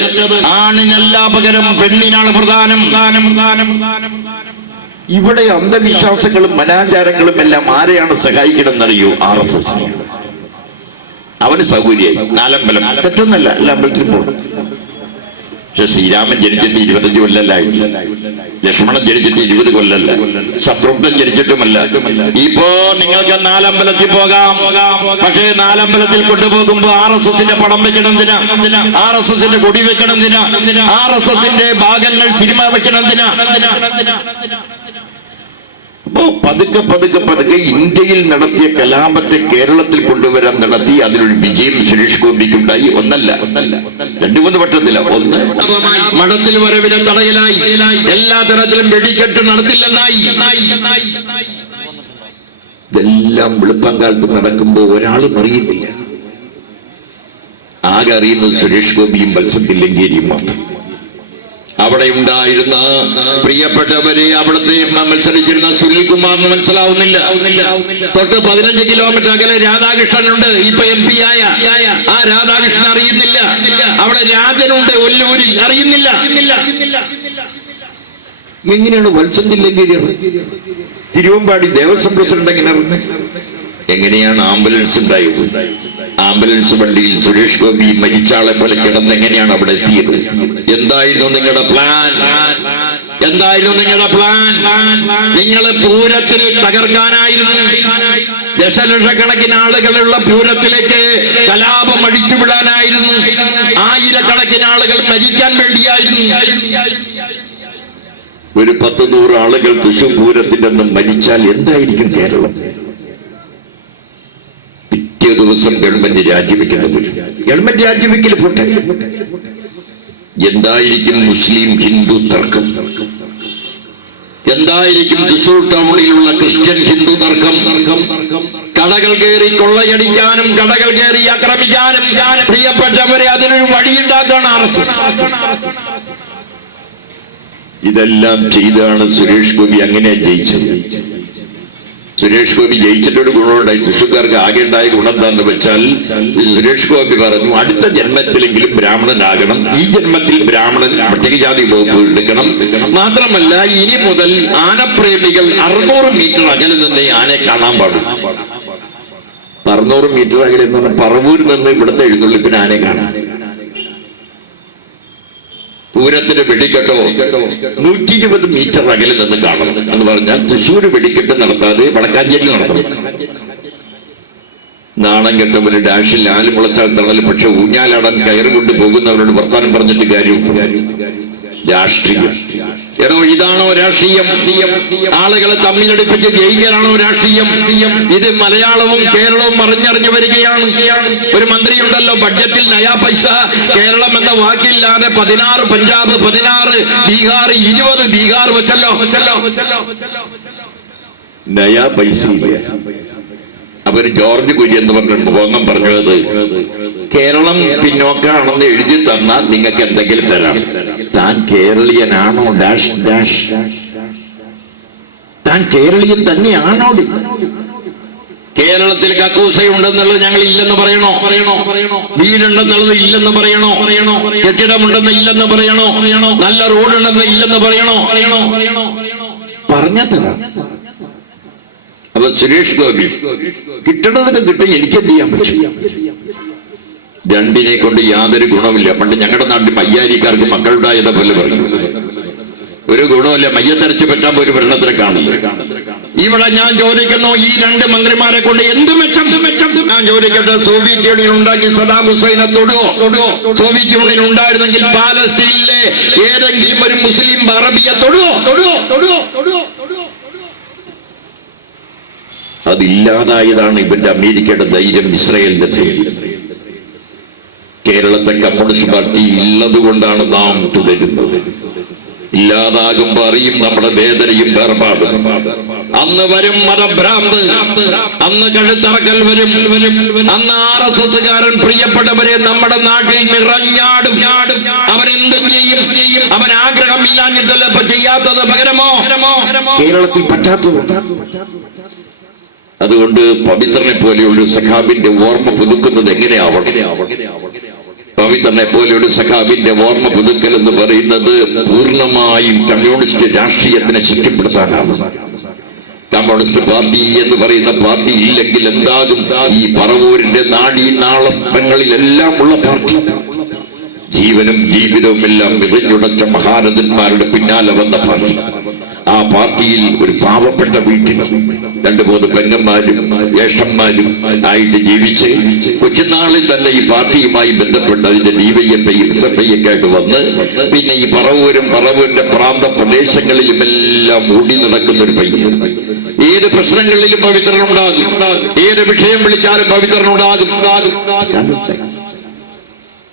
ആണിനല്ല പകരം പെണ്ണിനാണ് പ്രധാനം. ഇവിടെ അന്ധവിശ്വാസങ്ങളും അനാചാരങ്ങളും എല്ലാം ആരെയാണ് സഹായിക്കണമെന്നറിയോ? RSS. അവന് സൗകര്യമായി 4 അമ്പലം. തെറ്റൊന്നല്ല, എല്ലാ അമ്പലത്തിലും പോകും. പക്ഷെ ശ്രീരാമൻ ജനിച്ചിട്ട് 25 കൊല്ലല്ലായി. ലക്ഷ്മണൻ ജനിച്ചിട്ട് 20 കൊല്ലല്ല. ശത്രുഘ്നൻ ജനിച്ചിട്ടുമല്ല. ഇപ്പോ നിങ്ങൾക്ക് 4 അമ്പലത്തിൽ പോകാം. പക്ഷേ 4 അമ്പലത്തിൽ കൊണ്ടുപോകുമ്പോ RSSന്റെ പടം വെക്കണം എന്തിനാ? RSSന്റെ കൊടി വെക്കണം എന്തിനാ? RSSന്റെ ഭാഗങ്ങൾ സിനിമ വെക്കണം എന്തിനാ? അപ്പോ പതുക്കെ ഇന്ത്യയിൽ നടത്തിയ കലാപത്തെ കേരളത്തിൽ കൊണ്ടുവരാൻ നടത്തി. അതിലൊരു വിജയം സുരേഷ് ഗോപിക്കുണ്ടായി. ഒന്നല്ല, 2-3 വട്ടത്തില്ല. ഒന്ന്, മഠത്തിൽ വരവിനെ തടയലായി. എല്ലാ തരത്തിലും വെടിക്കെട്ട് നടത്തില്ലെന്നായി. ഇതെല്ലാം വെളുപ്പംകാലത്ത് നടക്കുമ്പോ ഒരാളും അറിയുന്നില്ല. ആകെ അറിയുന്നത് സുരേഷ് ഗോപിയും വത്സത്തില്ലങ്കേരിയും മാത്രം. അവിടെ ഉണ്ടായിരുന്ന പ്രിയപ്പെട്ടവരെ, അവിടുത്തെ മത്സരിച്ചിരുന്ന സുനിൽകുമാറിന് മനസ്സിലാവുന്നില്ല. തൊട്ട് 15 കിലോമീറ്റർ അകലെ രാധാകൃഷ്ണനുണ്ട്, ഇപ്പൊ MP ആയ. ആ രാധാകൃഷ്ണൻ അറിയുന്നില്ല. അവിടെ രാജനുണ്ട് ഒല്ലൂരിൽ, അറിയുന്നില്ല. എങ്ങനെയാണ് വത്സത്തില്ലങ്കേരി? തിരുവമ്പാടി ദേവസ്വം പ്രസിഡന്റ് എങ്ങനെ അറിഞ്ഞു? എങ്ങനെയാണ് ആംബുലൻസ് ഉണ്ടായത്? ആംബുലൻസ് വണ്ടിയിൽ സുരേഷ് ഗോപി മരിച്ചാളെ പോലെ കിടന്ന് എങ്ങനെയാണ് അവിടെ എത്തിയത്? എന്തായിരുന്നു നിങ്ങളുടെ പ്ലാൻ? നിങ്ങളെ പൂരത്തിന് തകർക്കാനായിരുന്നു. ദശലക്ഷക്കണക്കിന് ആളുകളുള്ള പൂരത്തിലേക്ക് കലാപം അടിച്ചുവിടാനായിരുന്നു. ആയിരക്കണക്കിന് ആളുകൾ മരിക്കാൻ വേണ്ടിയായിരുന്നു. ഒരു 10-100 ആളുകൾ തൃശൂർ പൂരത്തിന്റെ അന്ന് മരിച്ചാൽ എന്തായിരിക്കും കേരളം? പിറ്റേ ദിവസം ഗവൺമെന്റ് രാജിവെക്കേണ്ടത്. ഗവൺമെന്റ് രാജിവെക്കൽ പോട്ടെ, എന്തായിരിക്കും മുസ്ലിം ഹിന്ദു തർക്കം? എന്തായിരിക്കും തൃശൂർ ടൗണിലുള്ള ക്രിസ്ത്യൻ ഹിന്ദു തർക്കം? കടകൾ കയറി കൊള്ളയടിക്കാനും കടകൾ കയറി ആക്രമിക്കാനും പ്രിയപ്പെട്ടവരെ അതിനൊരു വഴിയുണ്ടാക്കാണ് RSS. ഇതെല്ലാം ചെയ്താണ് സുരേഷ് ഗോപി അങ്ങനെ ജയിച്ചത്. സുരേഷ് ഗോപി ജയിച്ചിട്ടൊരു ഗുണമുണ്ടായി. തൃശ്ശൂർക്കാർക്ക് ആകെ ഉണ്ടായ ഗുണം എന്താന്ന് വെച്ചാൽ, സുരേഷ് ഗോപി പറഞ്ഞു അടുത്ത ജന്മത്തിലെങ്കിലും ബ്രാഹ്മണനാകണം, ഈ ജന്മത്തിൽ ബ്രാഹ്മണൻ പട്ടികജാതി വകുപ്പ് എടുക്കണം, മാത്രമല്ല ഇനി മുതൽ ആനപ്രേമികൾ 600 മീറ്റർ അകലെ നിന്ന് ആനയെ കാണാൻ പാടും. 600 മീറ്റർ അകലെ എന്ന് പറഞ്ഞാൽ പറവൂരിൽ നിന്ന് ഇവിടുത്തെ എഴുന്നള്ളിപ്പിന് ആനയെ കാണാം. പൂരത്തിന് വെടിക്കെട്ടോ 120 മീറ്റർ അകലെ നിന്ന് കാണണം എന്ന് പറഞ്ഞാൽ തൃശ്ശൂർ വെടിക്കെട്ട് നടത്താതെ വടക്കാഞ്ചേരി നടത്തണം. നാണം കെട്ടവന് ഡാഷിൽ ആലുമുളച്ചാൽ തണൽ, പക്ഷെ ഊഞ്ഞാലാടാൻ കയറുകൊണ്ട് പോകുന്നവരോട് വർത്താനം പറഞ്ഞിട്ട് കാര്യമുണ്ട്. രാഷ്ട്രീയം എടോ, ഇതാണോ രാഷ്ട്രീയം? ആളുകളെ തമ്മിലടിപ്പിച്ച് ജയിക്കാനാണോ രാഷ്ട്രീയം? ഇത് മലയാളവും കേരളവും അറിഞ്ഞറിഞ്ഞു വരികയാണ്. ഒരു മന്ത്രിയുണ്ടല്ലോ, ബഡ്ജറ്റിൽ നയാ പൈസ കേരളം എന്ന വാക്കില്ലാതെ 16 പഞ്ചാബ്, 16 ബീഹാർ, 20 ബീഹാർ വെച്ചല്ലോ. നയാ പൈസ അവര് ജോർജ് കുര്യൻ എന്ന് പറഞ്ഞ മുഖം പറഞ്ഞത്, കേരളം പിന്നോക്കാണെന്ന് എഴുതി തന്നാൽ നിങ്ങൾക്ക് എന്തെങ്കിലും തരാം. താൻ കേരളീയനാണോ? Dash dash. താൻ കേരളീയൻ തന്നെയാണോ? കേരളത്തിൽ കക്കൂസയുണ്ടെന്നുള്ളത് ഞങ്ങൾ ഇല്ലെന്ന് പറയണോ? വീടുണ്ടെന്നുള്ളത് ഇല്ലെന്ന് പറയണോ? കെട്ടിടമുണ്ടെന്ന് ഇല്ലെന്ന് പറയണോ? നല്ല റോഡുണ്ടെന്ന് ഇല്ലെന്ന് പറയണോ? പറഞ്ഞാൽ തരാം. അപ്പൊ സുരേഷ് ഗോപി കിട്ടണതൊക്കെ കിട്ടും, എനിക്കെന്ത് ചെയ്യാൻ പറ്റും? രണ്ടിനെ കൊണ്ട് യാതൊരു ഗുണമില്ല. പണ്ട് ഞങ്ങളുടെ നാട്ടിൽ മയ്യാരിക്കാർക്ക് മക്കളുണ്ടായത് പോലെ പറയും, ഒരു ഗുണമില്ല, മയ്യത്തരച്ച് പറ്റാൻ ഒരു ഭരണത്തിനെ കാണില്ല. ഇവിടെ ഞാൻ ചോദിക്കുന്നു, ഈ 2 മന്ത്രിമാരെ കൊണ്ട് എന്ത് മെച്ചം? ഞാൻ ചോദിക്കട്ടെ, സോവിയറ്റ് യൂണിയൻ ഉണ്ടാക്കി സദാം ഹുസൈനെ തൊടുവോ? സോവിയറ്റ് യൂണിയൻ ഉണ്ടായിരുന്നെങ്കിൽ പാലസ്തീനിലെ ഏതെങ്കിലും ഒരു മുസ്ലിം അറബിയെ തൊടുവോ? അതില്ലാതായതാണ് ഇവന്റെ അമേരിക്കയുടെ ധൈര്യം, ഇസ്രായേലിന്റെ ധൈര്യം. കേരളത്തെ കമ്മ്യൂണിസ്റ്റ് പാർട്ടി ഉള്ളതുകൊണ്ടാണ് നാം തുടരുന്നത്. ഇല്ലാതാകുമ്പോ അറിയും നമ്മുടെ വേദനയും വേർപാടും. അന്ന് വരും മതഭ്രാന്ത്, അന്ന് കഴുത്തറക്കൽ വരും, അന്ന് RSSകാരൻ പ്രിയപ്പെട്ടവരെ നമ്മുടെ നാട്ടിൽ നിറഞ്ഞാടും. അവനെന്തും ചെയ്യും. അവൻ ആഗ്രഹമില്ലാഞ്ഞിട്ടല്ല ഇപ്പൊ ചെയ്യാത്തത്, പകരമോ കേരളത്തിൽ പറ്റാത്തത്. അതുകൊണ്ട് പവിത്രനെ പോലെ ഒരു സഖാബിന്റെ ഓർമ്മ പുതുക്കുന്നത് എങ്ങനെയാവണം? പവിത്രനെ പോലെ ഒരു സഖാബിന്റെ ഓർമ്മ പുതുക്കൽ എന്ന് പറയുന്നത് പൂർണ്ണമായും കമ്മ്യൂണിസ്റ്റ് രാഷ്ട്രീയത്തിനെ ശക്തിപ്പെടുത്താനാണ്. കമ്മ്യൂണിസ്റ്റ് പാർട്ടി എന്ന് പറയുന്ന പാർട്ടി ഇല്ലെങ്കിൽ എന്താകും? ഈ പറവൂരിന്റെ നാഡീനാളങ്ങളിലെല്ലാം ഉള്ള പാർട്ടി, ജീവനും ജീവിതവും എല്ലാം വിറഞ്ഞുടച്ച മഹാരഥന്മാരുടെ പിന്നാലെ വന്ന പാർട്ടി. ആ പാർട്ടിയിൽ ഒരു പാവപ്പെട്ട വീട്ടിൽ 2-3 പെങ്ങന്മാരും ജ്യേഷ്ഠന്മാരും ആയിട്ട് ജീവിച്ച് കൊച്ചുനാളിൽ തന്നെ ഈ പാർട്ടിയുമായി ബന്ധപ്പെട്ട് അതിന്റെ DYFI SFI ഒക്കെ ആയിട്ട് വന്ന് പിന്നെ ഈ പറവൂരിന്റെ പ്രാന്ത പ്രദേശങ്ങളിലും എല്ലാം ഓടി നടക്കുന്ന ഒരു പയ്യൻ. ഏത് പ്രശ്നങ്ങളിലും പവിത്രനുണ്ടാകും, ഏത് വിഷയം വിളിച്ചാലും പവിത്രനുണ്ടാകും.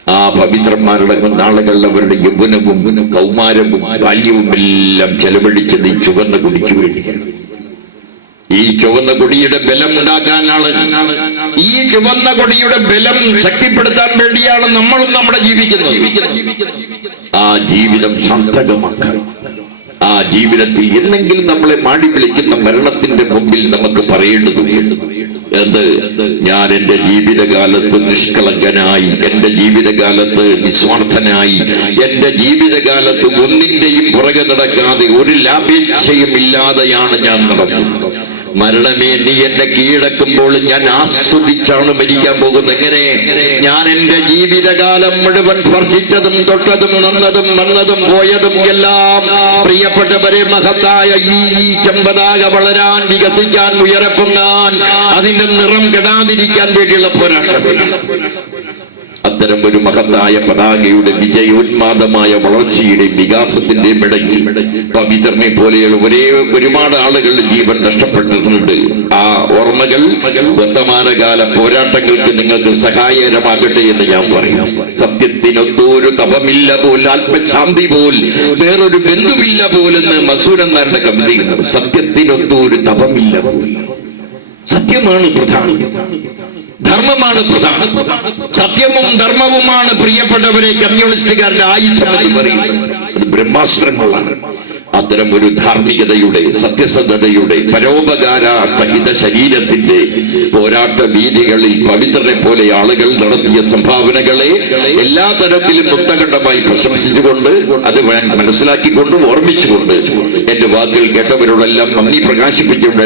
ആ പവിത്രന്മാരുടെ നാളുകളിൽ അവരുടെ യൗവനവും കൗമാരവും ബാല്യവും എല്ലാം ചെലവഴിച്ചത് ഈ ചുവന്ന കൊടിക്ക് വേണ്ടിയാണ്. ഈ ചുവന്ന കൊടിയുടെ ബലം ഉണ്ടാക്കാനാണ്, ഈ ചുവന്ന കൊടിയുടെ ബലം ശക്തിപ്പെടുത്താൻ വേണ്ടിയാണ് നമ്മളും നമ്മുടെ ജീവിക്കുന്നത്. ആ ജീവിതം സാർത്ഥകമാക്കാൻ, ആ ജീവിതത്തിൽ എന്നെങ്കിലും നമ്മളെ മാടി വിളിക്കുന്ന മരണത്തിന്റെ മുമ്പിൽ നമുക്ക് പറയേണ്ടതുണ്ട്, എന്ത്? ഞാൻ എന്റെ ജീവിതകാലത്ത് നിഷ്കളങ്കനായി, എന്റെ ജീവിതകാലത്ത് നിസ്വാർത്ഥനായി, എന്റെ ജീവിതകാലത്ത് ഒന്നിന്റെയും പുറകെ നടക്കാതെ ഒരു ലാഭേച്ഛയും ഇല്ലാതെയാണ് ഞാൻ നടന്നത്. മരണമേ, നീ എന്നെ കീഴടക്കുമ്പോൾ ഞാൻ ആസ്വദിച്ചാണ് മരിക്കാൻ പോകുന്നത്. എങ്ങനെ? ഞാൻ എന്റെ ജീവിതകാലം മുഴുവൻ സ്പർശിച്ചതും തൊട്ടതും നന്നതും വന്നതും പോയതും എല്ലാം പ്രിയപ്പെട്ടവരെ മഹത്തായ ഈ ചെമ്പതാക വളരാൻ, വികസിക്കാൻ, ഉയരപ്പൊങ്ങാൻ, അതിന്റെ നിറം കെടാതിരിക്കാൻ വേണ്ടിയുള്ള പോരാട്ടത്തിലാണ്. അത്തരം ഒരു മഹത്തായ പതാകയുടെ വിജയോന്മാദമായ വളർച്ചയുടെയും വികാസത്തിന്റെയും ഇടയിൽ പവിത്രനെ പോലെയുള്ള ഒരുപാട് ആളുകളുടെ ജീവൻ നഷ്ടപ്പെട്ടിട്ടുണ്ട്. ആ ഓർമ്മകൾ വർത്തമാനകാല പോരാട്ടങ്ങൾക്ക് നിങ്ങൾക്ക് സഹായകരമാകട്ടെ എന്ന് ഞാൻ പറയാം. സത്യത്തിനൊത്തോരു വേറൊരു തപമില്ല പോൽ, ആത്മശാന്തി പോൽ വേറൊരു ബന്ധുവില്ല പോലെന്ന് മസൂരന്മാരുടെ കവിതയുണ്ട്. സത്യത്തിനൊന്നും ഒരു തപമില്ല പോൽ. സത്യമാണ് പ്രധാനം, ധർമ്മമാണ് പ്രധാനം. സത്യവും ധർമ്മവുമാണ് പ്രിയപ്പെട്ടവരെ കമ്മ്യൂണിസ്റ്റുകാരുടെ ആയുധം എന്ന് പറയുന്നത്. അത് ബ്രഹ്മാസ്ത്രങ്ങളാണ്. അത്തരം ഒരു ധാർമ്മികതയുടെ, സത്യസന്ധതയുടെ, പരോപകാരാർത്ഥഹിത ശരീരത്തിന്റെ പോരാട്ട വീതികളിൽ പവിത്രനെ പോലെ ആളുകൾ നടത്തിയ സംഭാവനകളെ എല്ലാ തരത്തിലും മുക്തകണ്ഠമായി പ്രശംസിച്ചുകൊണ്ട്, അത് മനസ്സിലാക്കിക്കൊണ്ട്, ഓർമ്മിച്ചുകൊണ്ട് എന്റെ വാക്കുകൾ കേട്ടവരോടെല്ലാം നന്ദി പ്രകാശിപ്പിച്ചുകൊണ്ട്